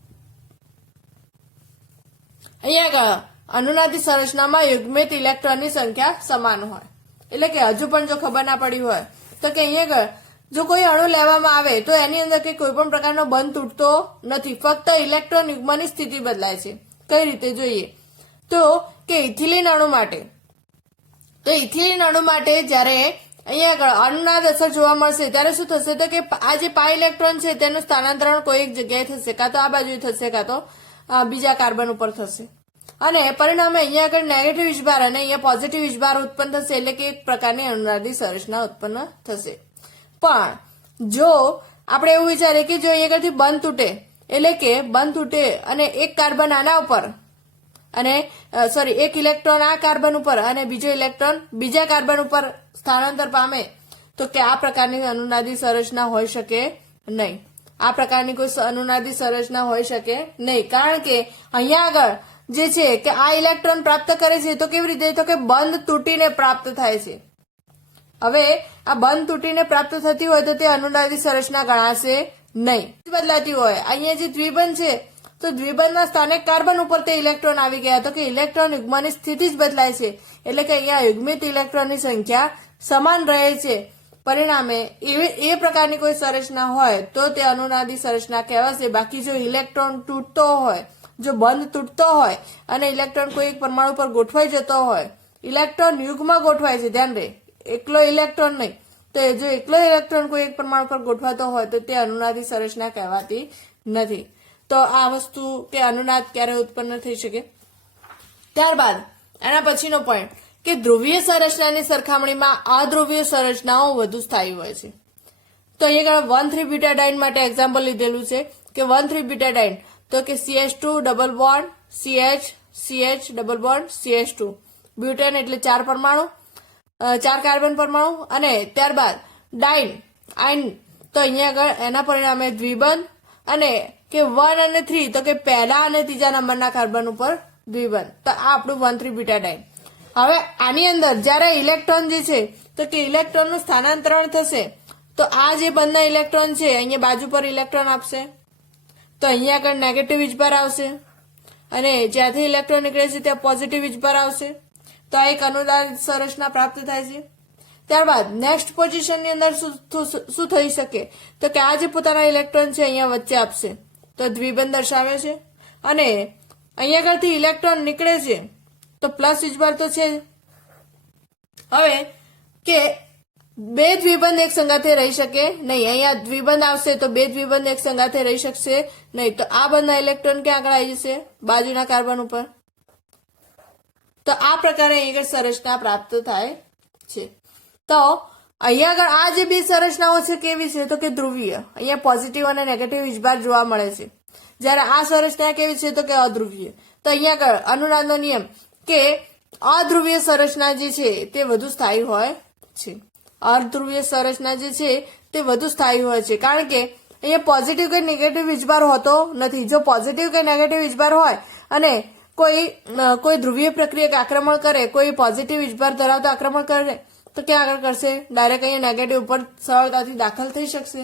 અહીંયા અનુનાદી સંરચનામાં યુગ્મિત ઇલેક્ટ્રોનની સંખ્યા સમાન હોય એટલે કે હજુ પણ જો ખબર ના પડી હોય તો કે અહીંયા જો કોઈ અણુ લેવામાં આવે તો એની અંદર કે કોઈ પણ પ્રકારનો બંધ તૂટતો નથી, ફક્ત ઇલેક્ટ્રોન યુગ્મની સ્થિતિ બદલાય છે. કઈ રીતે જોઈએ તો કે ઇથિલિન અણુ માટે જ્યારે અહીંયા અણુનાદ અસર જોવા મળશે ત્યારે શું થશે તો કે આ જે પાઈ ઇલેક્ટ્રોન છે તેનું સ્થાનાંતરણ કોઈ એક જગ્યાએ થશે, કાં તો આ બાજુ થશે કાં તો બીજા કાર્બન ઉપર થશે અને પરિણામે અહીંયા આગળ નેગેટિવ વીજભાર અને અહીંયા પોઝિટિવ વીજભાર ઉત્પન્ન થશે એટલે કે એક પ્રકારની અનુનાદી સંરચના ઉત્પન્ન થશે. પણ જો આપણે એવું વિચારીએ કે જો અહીંયા આગળથી બંધ તૂટે એટલે કે બંધ તૂટે અને એક કાર્બન આના ઉપર અને એક ઇલેક્ટ્રોન આ કાર્બન ઉપર અને બીજો ઇલેક્ટ્રોન બીજા કાર્બન ઉપર સ્થાનાંતર પામે તો કે આ પ્રકારની અનુનાદી સંરચના હોઈ શકે નહીં. આ પ્રકારની કોઈ અનુનાદી સંરચના હોઈ શકે નહીં, કારણ કે અહીંયા આગળ જે છે કે આ ઇલેક્ટ્રોન પ્રાપ્ત કરે છે તો કેવી રીતે? તો કે બંધ તૂટીને પ્રાપ્ત થાય છે. હવે આ બંધ તૂટીને પ્રાપ્ત થતી હોય તો તે અનુનાદી સંરચના ગણાશે નહીં. બદલાતી હોય અહીંયા જે દ્વિબંધ છે તો દ્વિબંધના સ્થાને કાર્બન ઉપર તે ઇલેક્ટ્રોન આવી ગયા તો કે ઇલેક્ટ્રોન યુગ્મની સ્થિતિ જ બદલાય છે એટલે કે અહીંયા યુગ્મિત ઇલેક્ટ્રોનની સંખ્યા સમાન રહે છે. પરિણામે એ પ્રકારની કોઈ સંરચના હોય તો તે અનુનાદી સંરચના કહેવાશે. બાકી જો ઇલેક્ટ્રોન તૂટતો હોય, જો બંધ તૂટતો હોય અને ઇલેક્ટ્રોન કોઈ એક પરમાણુ પર ગોઠવાઈ જતો હોય, ઇલેક્ટ્રોન યુગમાં ગોઠવાય છે, ધ્યાન રહે, એકલો ઇલેક્ટ્રોન નહીં, તો જો એકલો ઇલેક્ટ્રોન કોઈ એક પરમાણુ પર ગોઠવાતો હોય તો તે અનુનાદી સંરચના કહેવાતી નથી. તો આ વસ્તુ કે અનુનાદ ક્યારે ઉત્પન્ન થઈ શકે. ત્યારબાદ એના પછીનો પોઈન્ટ કે ધ્રુવીય સંરચનાની સરખામણીમાં અધ્રુવીય સંરચનાઓ વધુ સ્થાયી હોય છે. તો અહીંયા 1,3 બીટાડાઇન માટે એક્ઝામ્પલ લીધેલું છે કે 1,3 બીટાડાઇન તો કે CH2 double bond CH double bond CH2 butane એટલે 4 પરમાણુ 4 કાર્બન પરમાણુ અને ત્યારબાદ ડાઇન આઇન તો અહીંયા આગળ એના પરિણામે દ્વિબંધ અને કે 1 અને 3 તો કે પહેલા અને ત્રીજા નંબરના કાર્બન ઉપર દ્વિબંધ. તો આ આપણું 1,3 બીટાડાઇન. હવે આની અંદર જ્યારે ઇલેક્ટ્રોન જે છે તો કે ઇલેક્ટ્રોનનું સ્થાનાંતરણ થશે તો આ જે બંને ઇલેક્ટ્રોન છે અહીંયા બાજુ પર ઇલેક્ટ્રોન આપશે તો અહીંયા આગળ નેગેટિવ વીજભાર આવશે અને જ્યાંથી ઇલેક્ટ્રોન નીકળે છે ત્યાં પોઝિટિવ વીજભાર આવશે. તો આ એક અનુનાદી સંરચના પ્રાપ્ત થાય છે. ત્યારબાદ નેક્સ્ટ પોઝિશનની અંદર શું થઈ શકે તો કે આ જે પોતાના ઇલેક્ટ્રોન છે અહીંયા વચ્ચે આપશે તો દ્વિબંધ દર્શાવે છે અને અહીંયા આગળથી ઇલેક્ટ્રોન નીકળે છે તો પ્લસ વીજભાર તો છે. હવે કે બે દ્વિબંધ એક સંગાથે રહી શકે નહીં, અહીંયા દ્વિબંધ આવશે તો બે દ્વિબંધ એક સંગાથે રહી શકશે નહીં. તો આ બંને ઇલેક્ટ્રોન ક્યાં આગળ આવી જશે? બાજુના કાર્બન ઉપર. તો આ પ્રકારે અહીં આગળ સંરચના પ્રાપ્ત થાય છે. તો અહીંયા આગળ આ જે બે સંરચનાઓ છે કેવી છે તો કે ધ્રુવીય. અહીંયા પોઝિટિવ અને નેગેટિવ વીજભાર જોવા મળે છે. જ્યારે આ સંરચના કેવી છે તો કે અધ્રુવીય. તો અહીંયા આગળ અનુનાદનો નિયમ કે અધ્રુવીય સંરચના જે છે તે વધુ સ્થાયી હોય છે. અધ્રુવીય સંરચના જે છે તે વધુ સ્થાયી હોય છે, કારણ કે અહીંયા પોઝિટિવ કે નેગેટિવ વીજભાર હોતો નથી. જો પોઝિટિવ કે નેગેટિવ વીજભાર હોય અને કોઈ ધ્રુવીય પ્રક્રિયક આક્રમણ કરે, કોઈ પોઝિટિવ વીજભાર ધરાવતા આક્રમણ કરે તો ક્યાં આગળ કરશે? ડાયરેક્ટ અહીંયા નેગેટિવ ઉપર સરળતાથી દાખલ થઈ શકશે.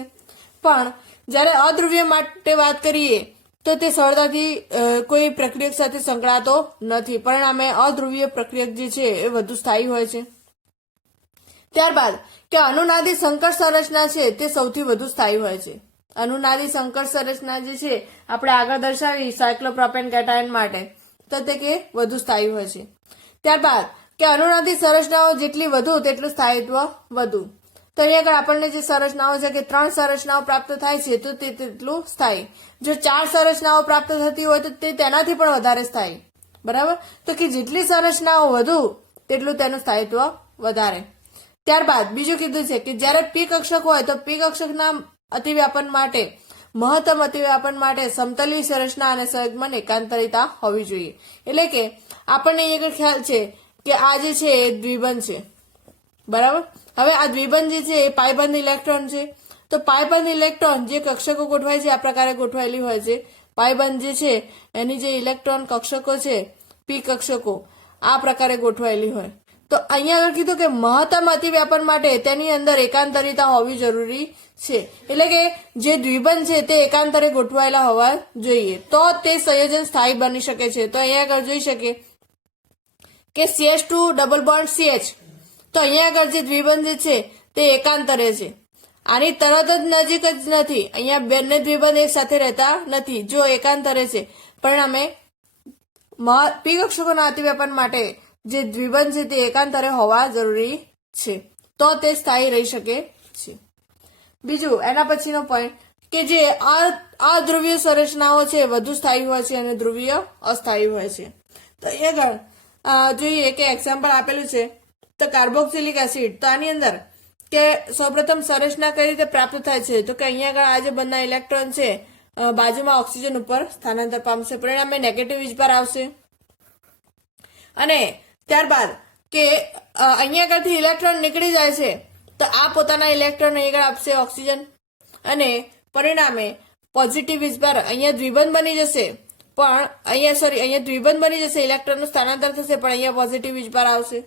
પણ જ્યારે અધ્રુવીય માટે વાત કરીએ તો તે સરળતાથી કોઈ પ્રક્રિયક સાથે સંકળાતો નથી. પરિણામે અધ્રુવીય પ્રક્રિયક જે છે એ વધુ સ્થાયી હોય છે. ત્યારબાદ કે અનુનાદી સંકર સંરચના છે તે સૌથી વધુ સ્થાયી હોય છે. અનુનાદી સંકર સંરચના જે છે આપણે આગળ દર્શાવી સાયક્લોપ્રોપેન કેટાયન માટે, તો તે કે વધુ સ્થાયી હોય છે. ત્યારબાદ કે અનુનાદી સંરચનાઓ જેટલી વધુ તેટલું સ્થાયિત્વ વધુ. તો અહીંયા આગળ આપણને જે સંરચનાઓ છે કે 3 સંરચનાઓ પ્રાપ્ત થાય છે તો તે તેટલું સ્થાયી. જો 4 સંરચનાઓ પ્રાપ્ત થતી હોય તો તે તેનાથી પણ વધારે સ્થાયી. બરાબર? તો કે જેટલી સંરચનાઓ વધુ તેટલું તેનું સ્થાયિત્વ વધારે. ત્યારબાદ બીજું કીધું છે કે જ્યારે પી કક્ષક હોય તો પી કક્ષકના અતિવ્યાપન માટે મહત્તમ અતિવ્યાપન માટે સમતલી સંરચના અને સંયુગ્મન એકાંતરિતા હોવી જોઈએ. એટલે કે આપણને અહીંયા આગળ ખ્યાલ છે કે આ જે છે એ દ્વિબંધ છે. બરાબર? હવે આ દ્વિબંધ જે છે એ પાયબંધ ઇલેક્ટ્રોન છે. તો પાયબંધ ઇલેક્ટ્રોન જે કક્ષકો ગોઠવાય છે આ પ્રકારે ગોઠવાયેલી હોય છે. પાયબંધ જે છે એની જે ઇલેક્ટ્રોન કક્ષકો છે પી કક્ષકો આ પ્રકારે ગોઠવાયેલી હોય. તો અહીંયા આગળ કીધું કે મહત્તમ અતિવ્યાપન માટે તેની અંદર એકાંતરિતા હોવી જરૂરી છે. એટલે કે જે દ્વિબંધ છે તે એકાંતરે ગોઠવાયેલા હોવા જોઈએ તો તે સંયોજન સ્થાયી બની શકે છે. તો અહીંયા આગળ જોઈ શકીએ કે CH2 ડબલ બોન્ડ CH. તો અહીંયા આગળ જે દ્વિબંધ જે છે તે એકાંતરે છે. આની તરત જ નજીક જ નથી. અહીંયા બંને દ્વિબંધ એક સાથે રહેતા નથી જો એકાંતરે છે. પરિણામે પી કક્ષકોના અતિવ્યાપન માટે જે દ્વિબંધ છે તે એકાંતરે હોવા જરૂરી છે તો તે સ્થાયી રહી શકે છે. બીજું એના પછીનો પોઈન્ટ કે જે અધ્રુવીય સંરચનાઓ છે વધુ સ્થાયી હોય છે અને ધ્રુવીય અસ્થાયી હોય છે. તો અહીંયા આગળ જોઈએ કે એક્ઝામ્પલ આપેલું છે તો કાર્બોક્સિલિક એસિડ. તો આની અંદર કે સૌપ્રથમ સંરચના કઈ રીતે પ્રાપ્ત થાય છે તો કે અહીંયા આગળ આ જે બંને ઇલેક્ટ્રોન છે બાજુમાં ઓક્સિજન ઉપર સ્થાનાંતર પામશે. પરિણામે નેગેટિવ વીજભાર આવશે. અને ત્યારબાદ કે અહીંયા આગળથી ઇલેક્ટ્રોન નીકળી જાય છે તો આ પોતાના ઇલેક્ટ્રોન અહીં આગળ આપશે ઓક્સિજન અને પરિણામે પોઝિટિવ વીજભાર અહીંયા દ્વિબંધ બની જશે. પણ અહીંયા દ્વિબંધ બની જશે, ઇલેક્ટ્રોનનું સ્થાનાંતર થશે પણ અહીંયા પોઝિટિવ વીજભાર આવશે.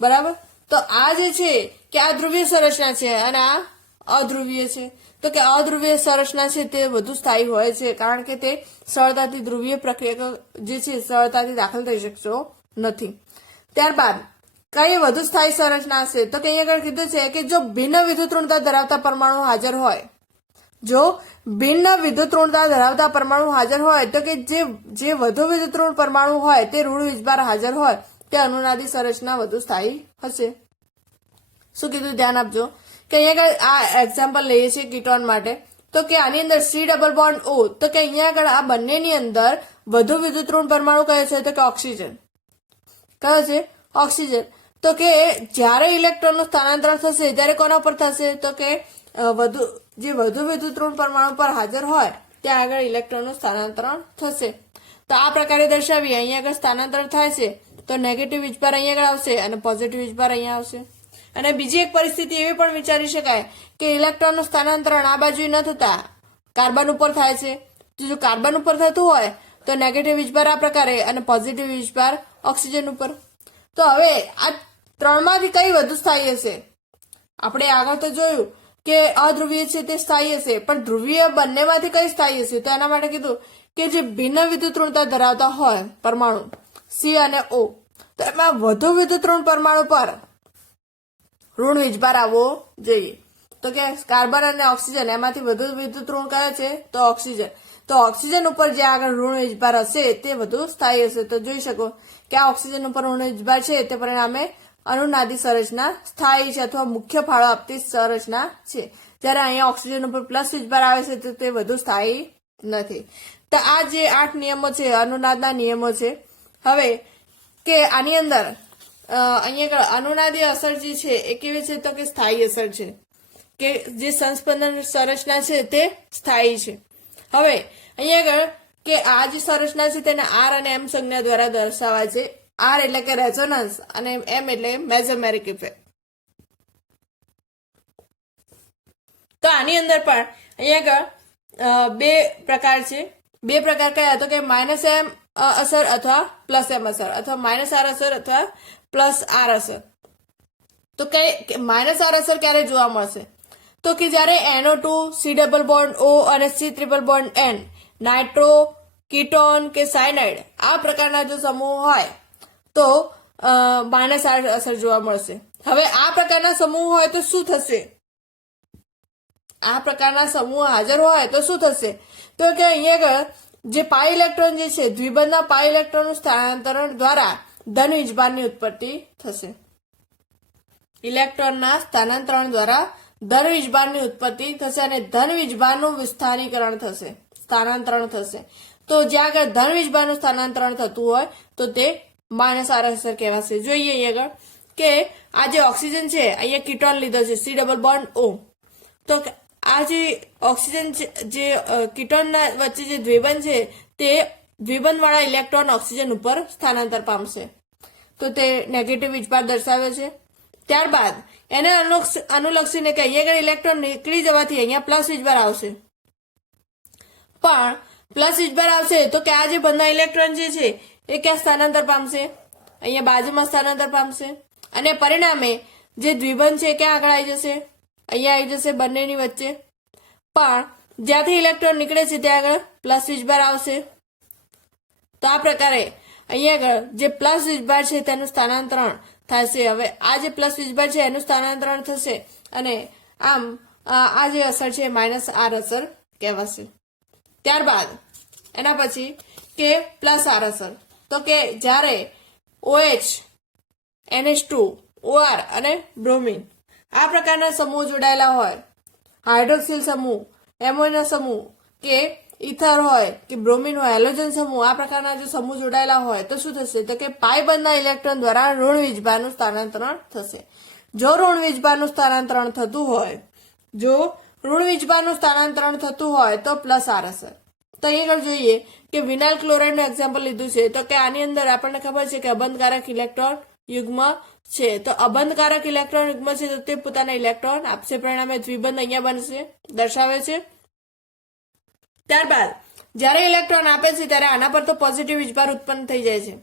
બરાબર? તો આ જે છે કે આ ધ્રુવીય સંરચના છે અને આ અધ્રુવીય છે. તો કે અધ્રુવીય સંરચના છે તે વધુ સ્થાયી હોય છે કારણ કે તે સરળતાથી ધ્રુવીય પ્રક્રિયક જે છે સરળતાથી દાખલ થઈ શકશો નથી. ત્યારબાદ કઈ વધુ સ્થાયી સંરચના હશે તો કે અહીંયા આગળ કીધું છે કે જો ભિન્ન વિદ્યુતઋણતા ધરાવતા પરમાણુ હાજર હોય. જો ભિન્ન વિદ્યુતઋણતા ધરાવતા પરમાણુ હાજર હોય તો કે જે વધુ વિદ્યુતઋણ પરમાણુ હોય તે ઋણ વીજભાર હાજર હોય તે અનુનાદી સંરચના વધુ સ્થાયી હશે. શું કીધું ધ્યાન આપજો કે અહીંયા આગળ આ એક્ઝામ્પલ લઈએ છીએ કીટોન માટે. તો કે આની અંદર C ડબલ બોન્ડ O. તો કે અહીંયા આગળ આ બંનેની અંદર વધુ વિદ્યુતઋણ પરમાણુ કયો છે તો કે ઓક્સિજન. કયો છે? ઓક્સિજન. તો કે જ્યારે ઇલેક્ટ્રોનનું સ્થાનાંતર થશે ત્યારે કોના પર થશે તો કે વધુ વિદ્યુતઋણ પરમાણુ પર હાજર હોય ત્યાં આગળ ઇલેક્ટ્રોનનું સ્થાનાંતરણ થશે. તો આ પ્રકારે દર્શાવીએ અહીંયા આગળ સ્થાનાંતર થાય છે તો નેગેટિવ વીજભાર અહીંયા આગળ આવશે અને પોઝિટિવ વીજભાર અહીંયા આવશે. અને બીજી એક પરિસ્થિતિ એવી પણ વિચારી શકાય કે ઇલેક્ટ્રોનનું સ્થાનાંતરણ આ બાજુ ન થતા કાર્બન ઉપર થાય છે. જો કાર્બન ઉપર થતું હોય તો નેગેટિવ વીજભાર આ પ્રકારે અને પોઝિટિવ વીજભાર ઓક્સિજન ઉપર. તો હવે આ ત્રણમાંથી કઈ વધુ સ્થાયી હશે? આપણે આગળ તો જોયું કે અધ્રુવીય છે તે સ્થાયી હશે પણ ધ્રુવીય બંનેમાંથી કઈ સ્થાયી હશે? તો એના માટે કીધું કે જે ભિન્ન વિદ્યુતઋણતા ધરાવતા હોય પરમાણુ C અને O તો એમાં વધુ વિદ્યુતઋણ પરમાણુ પર ઋણ વીજભાર આવવો જોઈએ. તો કે કાર્બન અને ઓક્સિજન એમાંથી વધુ વિદ્યુતઋણ કયો છે તો ઓક્સિજન. તો ઓક્સિજન ઉપર જે આગળ ઋણ વીજભાર હશે તે વધુ સ્થાયી હશે. તો જોઈ શકો કે આ ઓક્સિજન ઉપર ઋણ વીજભાર છે તે પરિણામે અનુનાદી સંરચના સ્થાયી છે અથવા મુખ્ય ફાળો આપતી સંરચના છે. જ્યારે અહીંયા ઓક્સિજન ઉપર પ્લસ વીજભાર આવે છે તો તે વધુ સ્થાયી નથી. તો આ જે 8 નિયમો છે અનુનાદના નિયમો છે. હવે કે આની અંદર અહીંયા અનુનાદી અસર જે છે એ કેવી છે તો કે સ્થાયી અસર છે કે જે સંસ્પંદન સંરચના છે તે સ્થાયી છે. હવે અહીંયા આગળ કે આ જે સંરચના છે તેને આર અને એમ સંજ્ઞા દ્વારા દર્શાવાય છે. આર એટલે કે રેઝોનન્સ અને એમ એટલે મેસોમેરિક ઇફેક્ટ. તો આની અંદર પણ અહીંયા આગળ બે પ્રકાર છે. બે પ્રકાર કયા? તો કે માઇનસ એમ અસર અથવા પ્લસ એમ અસર અથવા માઇનસ આર અસર અથવા પ્લસ આર અસર. તો કઈ માઇનસ આર અસર ક્યારે જોવા મળશે? તો કે જ્યારે NO2 C double bond O અને C triple bond N nitro ketone કે સાયનાઇડ આ પ્રકારના જો સમૂહ હોય તો માઇનસ આર અસર જોવા મળશે. હવે આ પ્રકારના સમૂહ હોય તો શું થશે? આ પ્રકારના સમૂહ હાજર હોય તો શું થશે? તો કે અહીંયા આગળ જે પાઈ ઇલેક્ટ્રોન જે છે દ્વિબંધના પાઈ ઇલેક્ટ્રોનનું સ્થાનાંતરણ દ્વારા ધન વીજભારની ઉત્પત્તિ થશે. ઇલેક્ટ્રોનના સ્થાનાંતરણ દ્વારા ધન વીજભારની ઉત્પત્તિ થશે અને ધન વીજભારનું વિસ્થાનીકરણ થશે, સ્થાનાંતરણ થશે. તો જ્યાં આગળ ધન વીજભારનું સ્થાનાંતરણ થતું હોય તો તે માઇનસ આર અસર કહેવાશે. જોઈએ અહીંયા આગળ કે આ જે ઓક્સિજન છે અહીંયા કીટોન લીધો છે C ડબલ બોન્ડ O. તો આ જે ઓક્સિજન જે કીટોનના વચ્ચે જે દ્વિબંધ છે તે દ્વિબંધ વાળા ઇલેક્ટ્રોન ઓક્સિજન ઉપર સ્થાનાંતર પામશે. તો તે નેગેટિવ વીજભાર દર્શાવે છે. ત્યારબાદ એને અનુલક્ષીને કે અહીંયા આગળ ઇલેક્ટ્રોન નીકળી જવાથી અહીંયા પ્લસ વીજભાર આવશે. પણ પ્લસ વીજભાર આવશે તો કે આ જે બંધના ઇલેક્ટ્રોન જે છે એ ક્યાં સ્થાનાંતર પામશે? અહીંયા બાજુમાં સ્થાનાંતર પામશે અને પરિણામે જે દ્વિબંધ છે ક્યાં આગળ આવી જશે? અહીંયા આવી જશે બંનેની વચ્ચે. પણ જ્યાંથી ઇલેક્ટ્રોન નીકળે છે ત્યાં આગળ પ્લસ વીજભાર આવશે. તો આ પ્રકારે અહીંયા આગળ જે પ્લસ વીજભાર છે તેનું સ્થાનાંતરણ થશે. હવે આ જે પ્લસ વીજભાર છે એનું સ્થાનાંતરણ થશે અને આમ આ જે અસર છે માઇનસ આર અસર કહેવાશે. ત્યારબાદ એના પછી કે પ્લસ આર અસર. તો કે જ્યારે OH, NH2, OR અને બ્રોમિન આ પ્રકારના સમૂહ જોડાયેલા હોય, હાઇડ્રોક્સિલ સમૂહ, એમોનિયા સમૂહ કે ઇથર હોય કે બ્રોમિન હોય, હેલોજન સમૂહ આ પ્રકારના જો સમૂહ જોડાયેલા હોય તો શું થશે? તો કે પાઈ બંધના ઇલેક્ટ્રોન દ્વારા ઋણ વીજભારનું સ્થાનાંતરણ થશે. જો ઋણ વીજભારનું સ્થાનાંતરણ થતું હોય તો પ્લસ આર અસર. તો અહીંયા જોઈએ કે વિનાઇલ ક્લોરાઇડનું એક્ઝામ્પલ લીધું છે. તો કે આની અંદર આપણને ખબર છે કે અબંધકારક ઇલેક્ટ્રોન યુગ્મ છે. તો અબંધકારક ઇલેક્ટ્રોન યુગ્મ છે તો તે પોતાના ઇલેક્ટ્રોન આપશે, પરિણામે દ્વિબંધ અહીંયા બનશે, દર્શાવે છે. ત્યારબાદ જ્યારે ઇલેક્ટ્રોન આપે છે ત્યારે આના પર તો પોઝિટિવ વીજભાર ઉત્પન્ન થઈ જાય છે.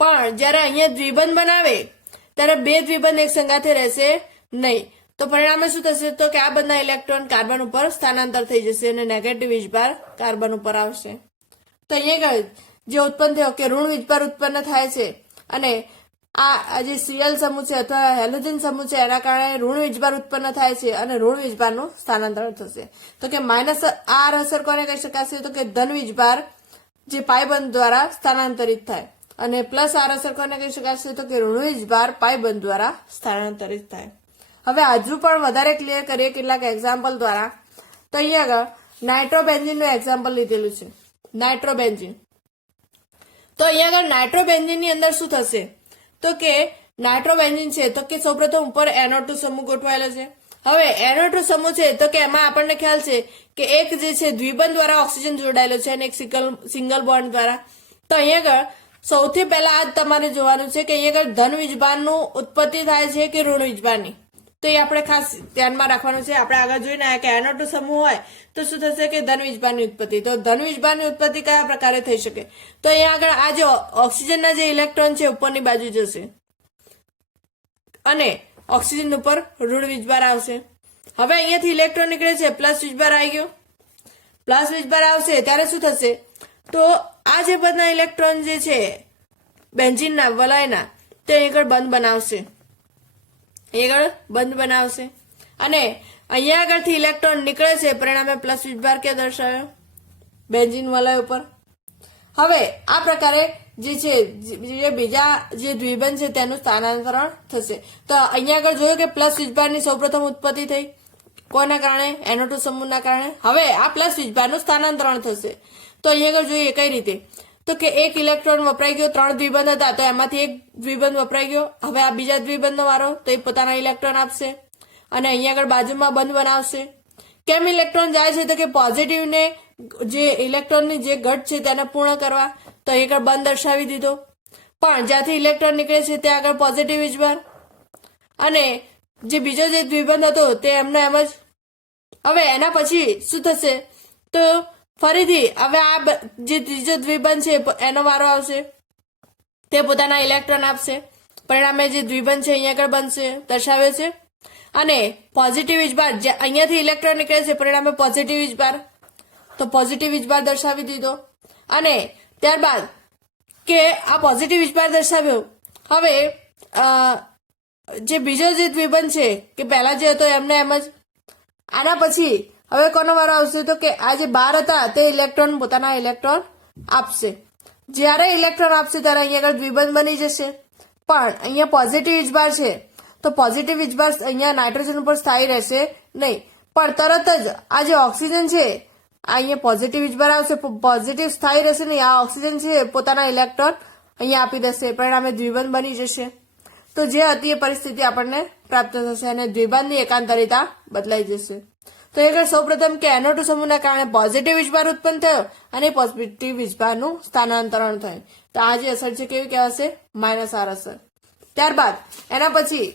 પણ જ્યારે અહીંયા દ્વિબંધ બનાવે ત્યારે બે દ્વિબંધ એક સંગાથે રહેશે નહીં. તો પરિણામે શું થશે? તો કે આ બંને ઇલેક્ટ્રોન કાર્બન ઉપર સ્થાનાંતર થઈ જશે અને નેગેટિવ વીજભાર કાર્બન ઉપર આવશે. તો અહીંયા જે ઉત્પન્ન થયો કે ઋણ વીજભાર ઉત્પન્ન થાય છે અને આ જે Cl સમૂહ છે અથવા હેલોજન સમૂહ છે એના કારણે ઋણ વીજભાર ઉત્પન્ન થાય છે અને ઋણ વીજભારનું સ્થાનાંતરણ થશે. તો કે માઇનસ આર અસર કોને કહી શકાશે? તો કે ધન વીજભાર જે પાયબંધ દ્વારા સ્થાનાંતરિત થાય અને પ્લસ આર અસર કોને કહી શકાશે? તો કે ઋણ વીજભાર પાયબંધ દ્વારા સ્થાનાંતરિત થાય. હવે હજુ પણ વધારે ક્લિયર કરીએ કેટલાક એક્ઝામ્પલ દ્વારા. તો અહીંયા આગળ નાઇટ્રોબેન્ઝીનનું એક્ઝામ્પલ લીધેલું છે. નાઇટ્રોબેન્ઝીન. તો અહીંયા આગળ નાઇટ્રોબેન્ઝીનની અંદર શું થશે? તો કે નાઇટ્રોબેન્ઝીન છે તો કે સૌપ્રથમ ઉપર NO2 સમૂહ ગોઠવાયેલો છે. હવે NO2 સમૂહ છે તો કે એમાં આપણને ખ્યાલ છે કે એક જે છે દ્વિબંધ દ્વારા ઓક્સિજન જોડાયેલો છે અને એક સિંગલ બોન્ડ દ્વારા. તો અહીંયા આગળ સૌથી પહેલા આ તમારે જોવાનું છે કે અહીંયા આગળ ધન વીજભારનું ઉત્પત્તિ થાય છે કે ઋણ વીજભારની. તો એ આપણે ખાસ ધ્યાનમાં રાખવાનું છે. આપણે આગળ જોઈને આવ્યા કે NO2 સમૂહ હોય તો શું થશે કે ધન વીજભારની ઉત્પત્તિ. તો ધન વીજભારની ઉત્પત્તિ કયા પ્રકારે થઈ શકે? તો અહીંયા આગળ આ જે ઓક્સિજનના જે ઇલેક્ટ્રોન છે ઉપરની બાજુ જશે અને ઓક્સિજન ઉપર ઋણ વીજભાર આવશે. હવે અહીંયાથી ઇલેક્ટ્રોન નીકળે છે, પ્લસ વીજભાર આવી ગયો. પ્લસ વીજભાર આવશે ત્યારે શું થશે? તો આ જે બધા ઇલેક્ટ્રોન જે છે બેન્ઝીનના વલયના તે આગળ બંધ બનાવશે અને અહીંયા આગળથી ઇલેક્ટ્રોન નીકળે છે, પરિણામે પ્લસ વીજભાર ક્યાં દર્શાવ્યો? બેન્ઝીન વલય ઉપર. હવે આ પ્રકારે જે છે જે બીજા જે દ્વિબંધ છે તેનું સ્થાનાંતરણ થશે. તો અહીંયા આગળ જોયું કે પ્લસ વીજભારની સૌપ્રથમ ઉત્પત્તિ થઈ કોના કારણે? NO2 સમૂહના કારણે. હવે આ પ્લસ વીજભારનું સ્થાનાંતરણ થશે. તો અહીંયા આગળ જોઈએ કઈ રીતે? તો કે એક ઇલેક્ટ્રોન વપરાઈ ગયો, 3 દ્વિબંધ હતા તો એમાંથી એક દ્વિબંધ વપરાઈ ગયો. હવે આ બીજા દ્વિબંધનો વારો, તો એ પોતાના ઇલેક્ટ્રોન આપશે અને અહીંયા આગળ બાજુમાં બંધ બનાવશે. કેમ ઇલેક્ટ્રોન જાય છે? તો કે પોઝિટિવ ને જે ઇલેક્ટ્રોનની જે ઘટ છે તેને પૂર્ણ કરવા, તો અહીં આગળ બંધ દર્શાવી દીધો. પણ જ્યાંથી ઇલેક્ટ્રોન નીકળે છે ત્યાં આગળ પોઝિટિવ વીજભાર, અને જે બીજો જે દ્વિબંધ હતો તે એમનો એમ જ. હવે એના પછી શું થશે, તો ફરીથી હવે આ જે ત્રીજો દ્વિબંધ છે એનો વારો આવશે, તે પોતાના ઇલેક્ટ્રોન આપશે. પરિણામે જે દ્વિબંધ છે અહીંયા આગળ બનશે, દર્શાવે છે. અને પોઝિટિવ વીજભાર, જે અહીંયાથી ઇલેક્ટ્રોન નીકળે છે પરિણામે પોઝિટિવ વીજભાર, તો પોઝિટિવ વીજભાર દર્શાવી દીધો. અને ત્યારબાદ કે આ પોઝિટિવ વીજભાર દર્શાવ્યો. હવે જે બીજો જે દ્વિબંધ છે કે પહેલા જે હતો એમને એમ જ. આના પછી હવે કોનો વારો આવશે, તો કે આ જે બાર હતા તે ઇલેક્ટ્રોન પોતાના ઇલેક્ટ્રોન આપશે. જ્યારે ઇલેક્ટ્રોન આપશે ત્યારે અહીંયા આગળ દ્વિબંધ બની જશે. પણ અહીંયા પોઝિટિવ વીજભાર છે, તો પોઝિટિવ વીજભાર અહીંયા નાઇટ્રોજન ઉપર સ્થાયી રહેશે નહીં, પણ તરત જ આ જે ઓક્સિજન છે અહીંયા પોઝિટિવ વીજભાર આવશે, પોઝિટિવ સ્થાયી રહેશે નહીં, આ ઓક્સિજન છે પોતાના ઇલેક્ટ્રોન અહીંયા આપી દેશે, પરિણામે દ્વિબંધ બની જશે. તો જે હતી એ પરિસ્થિતિ આપણને પ્રાપ્ત થશે અને દ્વિબંધની એકાંતરિતા બદલાઈ જશે. તો એ આગળ સૌપ્રથમ કે NO2 સમૂહના કારણે પોઝિટિવ વીજભાર ઉત્પન્ન થયો અને પોઝિટિવ વીજભારનું સ્થાનાંતરણ થયું. તો આ જે અસર છે કેવી કહેવાશે, -R અસર. ત્યારબાદ એના પછી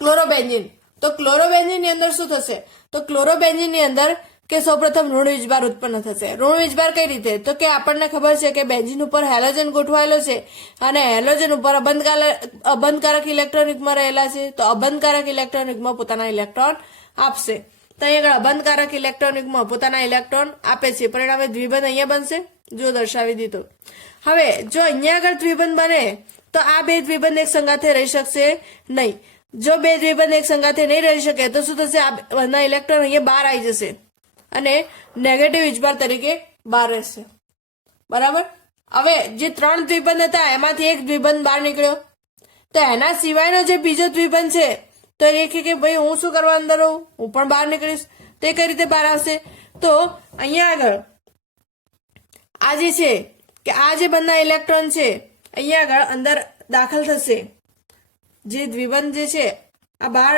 ક્લોરોબેન્ઝીન. તો ક્લોરોબેન્ઝીનની અંદર શું થશે, તો ક્લોરોબેન્ઝીનની અંદર કે સૌપ્રથમ ઋણ વીજભાર ઉત્પન્ન થશે. ઋણ વીજભાર કઈ રીતે, તો કે આપણને ખબર છે કે બેન્ઝીન ઉપર હેલોજન ગોઠવાયેલો છે અને હેલોજન ઉપર અબંધકારક ઇલેક્ટ્રોન યુગ્મ રહેલા છે, તો અબંધકારક ઇલેક્ટ્રોન યુગ્મ પોતાના ઇલેક્ટ્રોન આપશે. તો અહીં આગળ અબંધકારક ઇલેક્ટ્રોન યુગ્મ પોતાના ઇલેક્ટ્રોન આપે છે, પરિણામે દ્વિબંધ અહીંયા બનશે, જો દર્શાવી દીધો. હવે જો અહીંયા આગળ દ્વિબંધ બને તો આ બે દ્વિબંધ એક સંગાથે રહી શકશે નહીં. જો બે દ્વિબંધ એક સંગાથે નહીં રહી શકે તો શું થશે, આ બંને ઇલેક્ટ્રોન અહીંયા બહાર આવી જશે અને નેગેટિવ વીજભાર તરીકે બહાર રહેશે. બરાબર. હવે જે 3 દ્વિબંધ હતા એમાંથી એક દ્વિબંધ બહાર નીકળ્યો, તો એના સિવાયનો જે બીજો દ્વિબંધ છે તો એ કે ભાઈ હું શું કરવા અંદર રહું, હું પણ બહાર નીકળીશ. તે કઈ રીતે બહાર આવશે, તો અહીંયા આગળ આ જે છે કે આ જે બંને ઇલેક્ટ્રોન છે અહીંયા આગળ અંદર દાખલ થશે. જે દ્વિબંધ જે છે આ બહાર,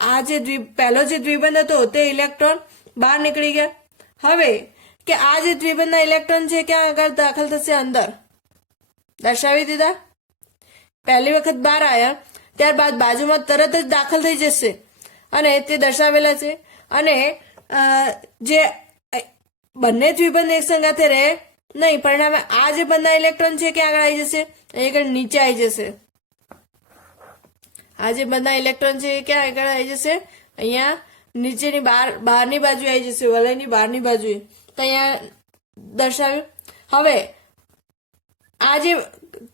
આ જે પહેલો જે દ્વિબંધ હતો તે ઇલેક્ટ્રોન બહાર નીકળી ગયા. હવે કે આ જે દ્વિબંધના ઇલેક્ટ્રોન છે ક્યાં આગળ દાખલ થશે, અંદર દર્શાવી દીધા. પહેલી વખત બહાર આવ્યા, ત્યારબાદ બાજુમાં તરત જ દાખલ થઈ જશે અને તે દર્શાવેલા છે. અને જે બંને દ્વિબંધ એક સંગાથે રહે નહીં, પરિણામે આ જે બંને ઇલેક્ટ્રોન છે ક્યાં આગળ આવી જશે, અહીં આગળ નીચે આવી જશે. આ જે બંને ઇલેક્ટ્રોન છે એ ક્યાં આગળ આવી જશે, અહીંયા નીચેની બહારની બાજુ આવી જશે, વલયની બહારની બાજુએ. તો અહીંયા દર્શાવ્યું. હવે આ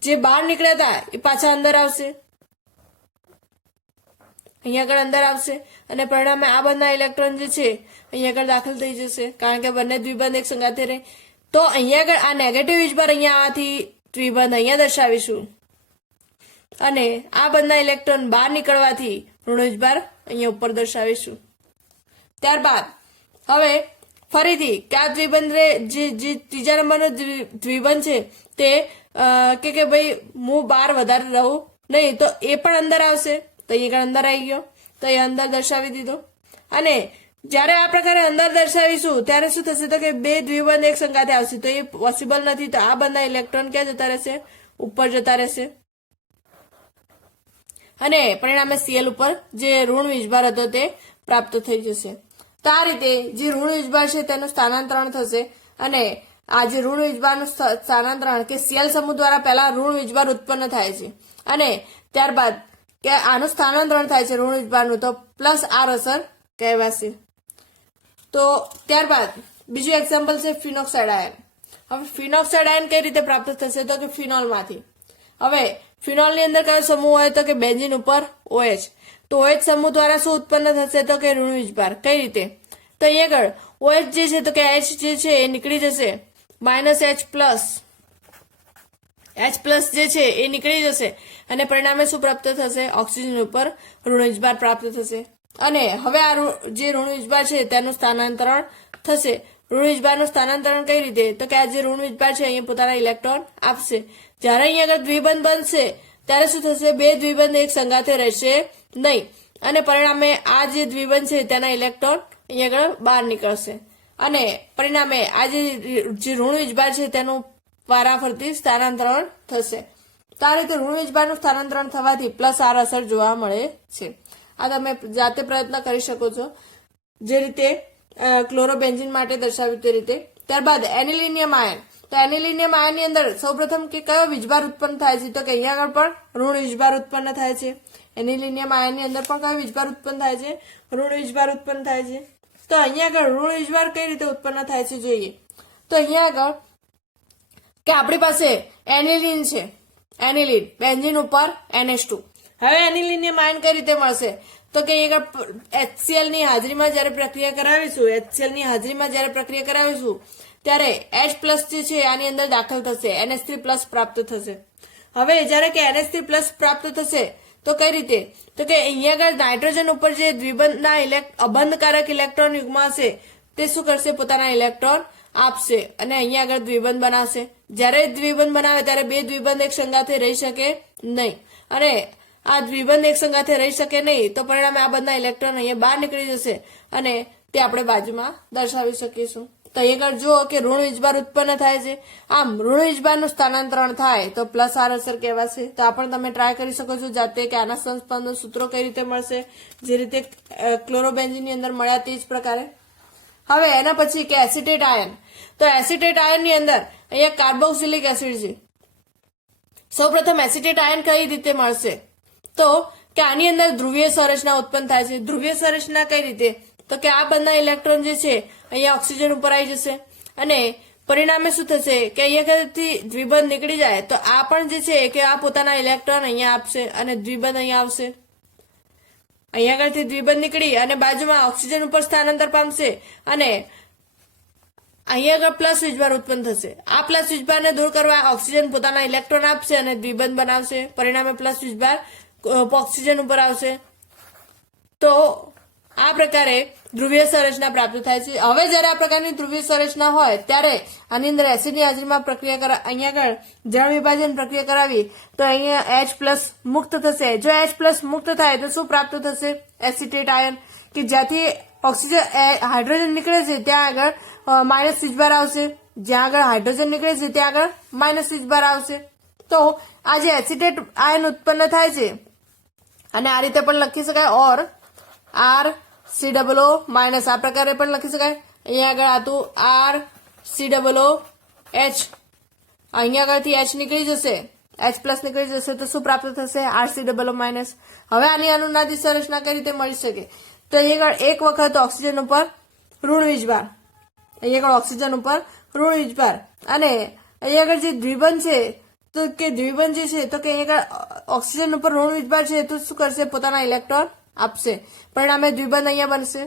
જે બહાર નીકળ્યા હતા એ પાછા અંદર આવશે, અહીંયા આગળ અંદર આવશે અને પરિણામે આ બંને ઇલેક્ટ્રોન જે છે અહીંયા આગળ દાખલ થઈ જશે, કારણ કે બંને દ્વિબંધ એક સંગાથે રહે. તો અહીંયા આગળ આ નેગેટિવ વીજભાર અહીંયા આથી દ્વિબંધ અહીંયા દર્શાવીશું અને આ બંને ઇલેક્ટ્રોન બહાર નીકળવાથી ઋણ વીજભાર અહીંયા ઉપર દર્શાવીશું. ત્યારબાદ હવે ફરીથી કે આ દ્વિબંધ જે ત્રીજા નંબરનો દ્વિબંધ છે તે કે ભાઈ હું બહાર વધારે રહું નહીં, તો એ પણ અંદર આવશે. તો અહીંયા અંદર આવી ગયો, તો એ અંદર દર્શાવી દીધો. અને જ્યારે આ પ્રકારે અંદર દર્શાવીશું ત્યારે શું થશે, તો કે બે દ્વિબંધ એક સંગાથે આવશે, તો એ પોસિબલ નથી. તો આ બંને ઇલેક્ટ્રોન ક્યાં જતા રહેશે, ઉપર જતા રહેશે અને પરિણામે Cl ઉપર જે ઋણ વીજભાર હતો તે પ્રાપ્ત થઈ જશે. તો આ રીતે જે ઋણ વીજભાર છે તેનું સ્થાનાંતરણ થશે અને આ જે ઋણ વીજભારનું સ્થાનાંતરણ કે Cl સમૂહ દ્વારા પહેલા ઋણ વીજભાર ઉત્પન્ન થાય છે અને ત્યારબાદ કે આનું સ્થાનાંતરણ થાય છે ઋણ વીજભારનું, તો +R અસર કહેવાશે. તો ત્યારબાદ બીજું એક્ઝામ્પલ છે ફિનોક્સાઇડ આયન. હવે ફિનોક્સાઇડ આયન કઈ રીતે પ્રાપ્ત થશે, તો કે ફિનોલમાંથી. હવે ફિનોલની અંદર કયો સમૂહ હોય, તો કે બેન્ઝીન ઉપર OH. તો OH સમૂહ દ્વારા શું ઉત્પન્ન થશે, તો કે ઋણ વીજભાર. કઈ રીતે, તો અહીંયા આગળ OH જે છે તો કે H જે છે એ નીકળી જશે, -H+ જે છે એ નીકળી જશે અને પરિણામે શું પ્રાપ્ત થશે, ઓક્સિજન ઉપર ઋણ વીજભાર પ્રાપ્ત થશે. અને હવે આ જે ઋણ વીજભાર છે તેનું સ્થાનાંતરણ થશે. ઋણ વીજભારનું સ્થાનાંતરણ કઈ રીતે, તો કે આ જે ઋણ વીજભાર છે અહીંયા પોતાના ઇલેક્ટ્રોન આપશે. જ્યારે અહીંયા આગળ દ્વિબંધ બનશે ત્યારે શું થશે, બે દ્વિબંધ એક સંગાથે રહેશે નહીં અને પરિણામે આ જે દ્વિબંધ છે તેના ઇલેક્ટ્રોન અહીંયા આગળ બહાર નીકળશે અને પરિણામે આ જે ઋણ વીજભાર છે તેનું વારાફરતી સ્થાનાંતરણ થશે. તો આ રીતે ઋણ વીજભારનું સ્થાનાંતરણ થવાથી પ્લસ આર અસર જોવા મળે છે. આ તમે જાતે પ્રયત્ન કરી શકો છો, જે રીતે ક્લોરોબેન્ઝીન માટે દર્શાવ્યું તે રીતે. ત્યારબાદ એનિલિનિયમ આયન. તો એનિલિનિયમ આયનની અંદર સૌપ્રથમ કે કયો વીજભાર ઉત્પન્ન થાય છે? તો કે અહીંયા આગળ પણ ઋણ વીજભાર ઉત્પન્ન થાય છે. એનિલિનિયમ આયનની અંદર પણ કયો વીજભાર ઉત્પન્ન થાય છે? ઋણ વીજભાર ઉત્પન્ન થાય છે. તો અહીંયા આગળ ઋણ વીજભાર કઈ રીતે ઉત્પન્ન થાય છે જોઈએ. તો અહીંયા આગળ કે આપણી પાસે એનિલિન છે, એનિલિન બેન્ઝીન ઉપર NH2. હવે એનિલિનિયમ આયન કઈ રીતે મળશે? તો કે HCl ની હાજરીમાં જ્યારે પ્રક્રિયા કરાવીશું ત્યારે H+ જે છે આની અંદર દાખલ થશે, NH3+ પ્રાપ્ત થશે. હવે જ્યારે કે NH3+ પ્રાપ્ત થશે તો કઈ રીતે? તો કે અહીંયા આગળ નાઇટ્રોજન ઉપર જે દ્વિબંધના અબંધકારક ઇલેક્ટ્રોન યુગ્મ હશે તે શું કરશે? પોતાના ઇલેક્ટ્રોન આપશે અને અહીંયા આગળ દ્વિબંધ બનાવશે. જ્યારે દ્વિબંધ બનાવે ત્યારે બે દ્વિબંધ એક સંગાથે રહી શકે નહીં, અને આ દ્વિબંધ એક સંગાથે રહી શકે નહીં તો પરિણામે આ બધા ઇલેક્ટ્રોન અહીંયા બહાર નીકળી જશે અને તે આપણે બાજુમાં દર્શાવી શકીશું. તો અહીંયા આગળ જુઓ કે ઋણ વીજભાર ઉત્પન્ન થાય છે. આમ ઋણ વીજભારનું સ્થાનાંતરણ થાય તો પ્લસ આર અસર કહેવાશે. તો આ પણ તમે ટ્રાય કરી શકો છો જાતે કે આના સંસ્પંદન સૂત્રો કઈ રીતે મળશે, જે રીતે ક્લોરોબેન્ઝીનની અંદર મળ્યા તે જ પ્રકારે. હવે એના પછી કે એસિટેટ આયન. તો એસિટેટ આયનની અંદર અહીંયા કાર્બોક્સિલિક એસિડ છે. સૌપ્રથમ એસિટેટ આયન કઈ રીતે મળશે? તો કે આની અંદર ધ્રુવીય સંરચના ઉત્પન્ન થાય છે. ધ્રુવીય સંરચના કઈ રીતે? તો કે આ બંને ઇલેક્ટ્રોન જે છે અહીંયા ઓક્સિજન ઉપર આવી જશે અને પરિણામે શું થશે કે અહીંયાથી દ્વિબંધ નીકળી જાય તો આ પણ જે છે કે આ પોતાના ઇલેક્ટ્રોન અહીંયા આપશે અને દ્વિબંધ અહીંયા આવશે. અહીંયા આગળથી દ્વિબંધ નીકળી અને બાજુમાં ઓક્સિજન ઉપર સ્થાનાંતર પામશે અને અહીંયા આગળ પ્લસ વીજભાર ઉત્પન્ન થશે. આ પ્લસ વીજભારને દૂર કરવા ઓક્સિજન પોતાના ઇલેક્ટ્રોન આપશે અને દ્વિબંધ બનાવશે. પરિણામે પ્લસ વીજભાર ઓક્સિજન ઉપર આવશે. તો આ પ્રકારે ધ્રુવીય સંરચના પ્રાપ્ત થાય છે. હવે જ્યારે આ પ્રકારની ધ્રુવીય સંરચના હોય ત્યારે આની અંદર એસિડની હાજરીમાં પ્રક્રિયા અહીંયા આગળ જળ વિભાજન પ્રક્રિયા કરાવી તો અહીંયા H+ મુક્ત થશે. જો H+ મુક્ત થાય તો શું પ્રાપ્ત થશે? એસિટેટ આયન, કે જ્યાંથી ઓક્સિજન હાઇડ્રોજન નીકળે છે ત્યાં આગળ માઇનસ વીજભાર આવશે, જ્યાં આગળ હાઇડ્રોજન નીકળે છે ત્યાં આગળ માઇનસ વીજભાર આવશે. તો આ જે એસિટેટ આયન ઉત્પન્ન થાય છે અને આ રીતે પણ લખી શકાય, ઓર RCOO- આ પ્રકારે પણ લખી શકાય. અહીંયા આગળ આતું RCOOH, અહીંયા આગળથી H નીકળી જશે, H+ નીકળી જશે તો શું પ્રાપ્ત થશે? RCOO-. હવે આની અનુનાદી સંરચના કઈ રીતે મળી શકે? તો અહીંયા આગળ એક વખત ઓક્સિજન ઉપર ઋણ વીજભાર, અહીંયા આગળ ઓક્સિજન ઉપર ઋણ વીજભાર અને અહીંયા આગળ જે દ્વિબંધ છે તો કે દ્વિબંધ જે છે તો કે અહીંયા આગળ ઓક્સિજન ઉપર ઋણ વીજભાર છે તો શું કરશે? પોતાના ઇલેક્ટ્રોન આપશે. પરિણામે દ્વિબંધ અહીંયા બનશે,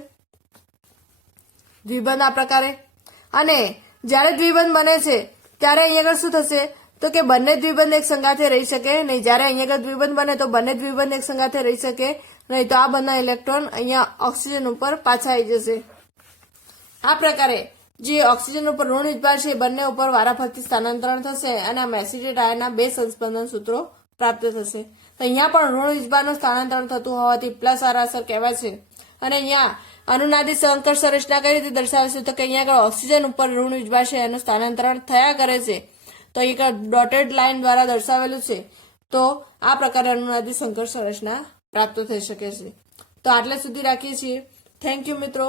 દ્વિબંધ આ પ્રકારે. અને જ્યારે દ્વિબંધ બને છે ત્યારે અહીંયા આગળ શું થશે? તો કે બંને દ્વિબંધ એક સંગાથે રહી શકે નહીં. જ્યારે અહીંયા આગળ દ્વિબંધ બને તો બંને દ્વિબંધ એક સંગાથે રહી શકે નહીં, તો આ બંને ઇલેક્ટ્રોન અહીંયા ઓક્સિજન ઉપર પાછા આવી જશે. આ પ્રકારે જે ઓક્સિજન ઉપર ઋણ વીજભાર છે બંને ઉપર વારાફરતી સ્થાનાંતરણ થશે અને આ એસિટેટ આયનના બે સંસ્પંદન સૂત્રો પ્રાપ્ત થશે. તો અહીંયા પણ ઋણ વીજભારનું સ્થાનાંતરણ થતું હોવાથી પ્લસ આર અસર કહેવાય છે. અને અહીંયા અનુનાદી સંકર સંરચના કઈ રીતે દર્શાવે છે? તો કે અહીંયા આગળ ઓક્સિજન ઉપર ઋણ વીજભાર છે એનું સ્થાનાંતરણ થયા કરે છે. તો અહીંયા ડોટેડ લાઇન દ્વારા દર્શાવેલું છે. તો આ પ્રકારે અનુનાદી સંકર સંરચના પ્રાપ્ત થઈ શકે છે. તો આટલે સુધી રાખીએ છીએ. થેન્ક યુ મિત્રો.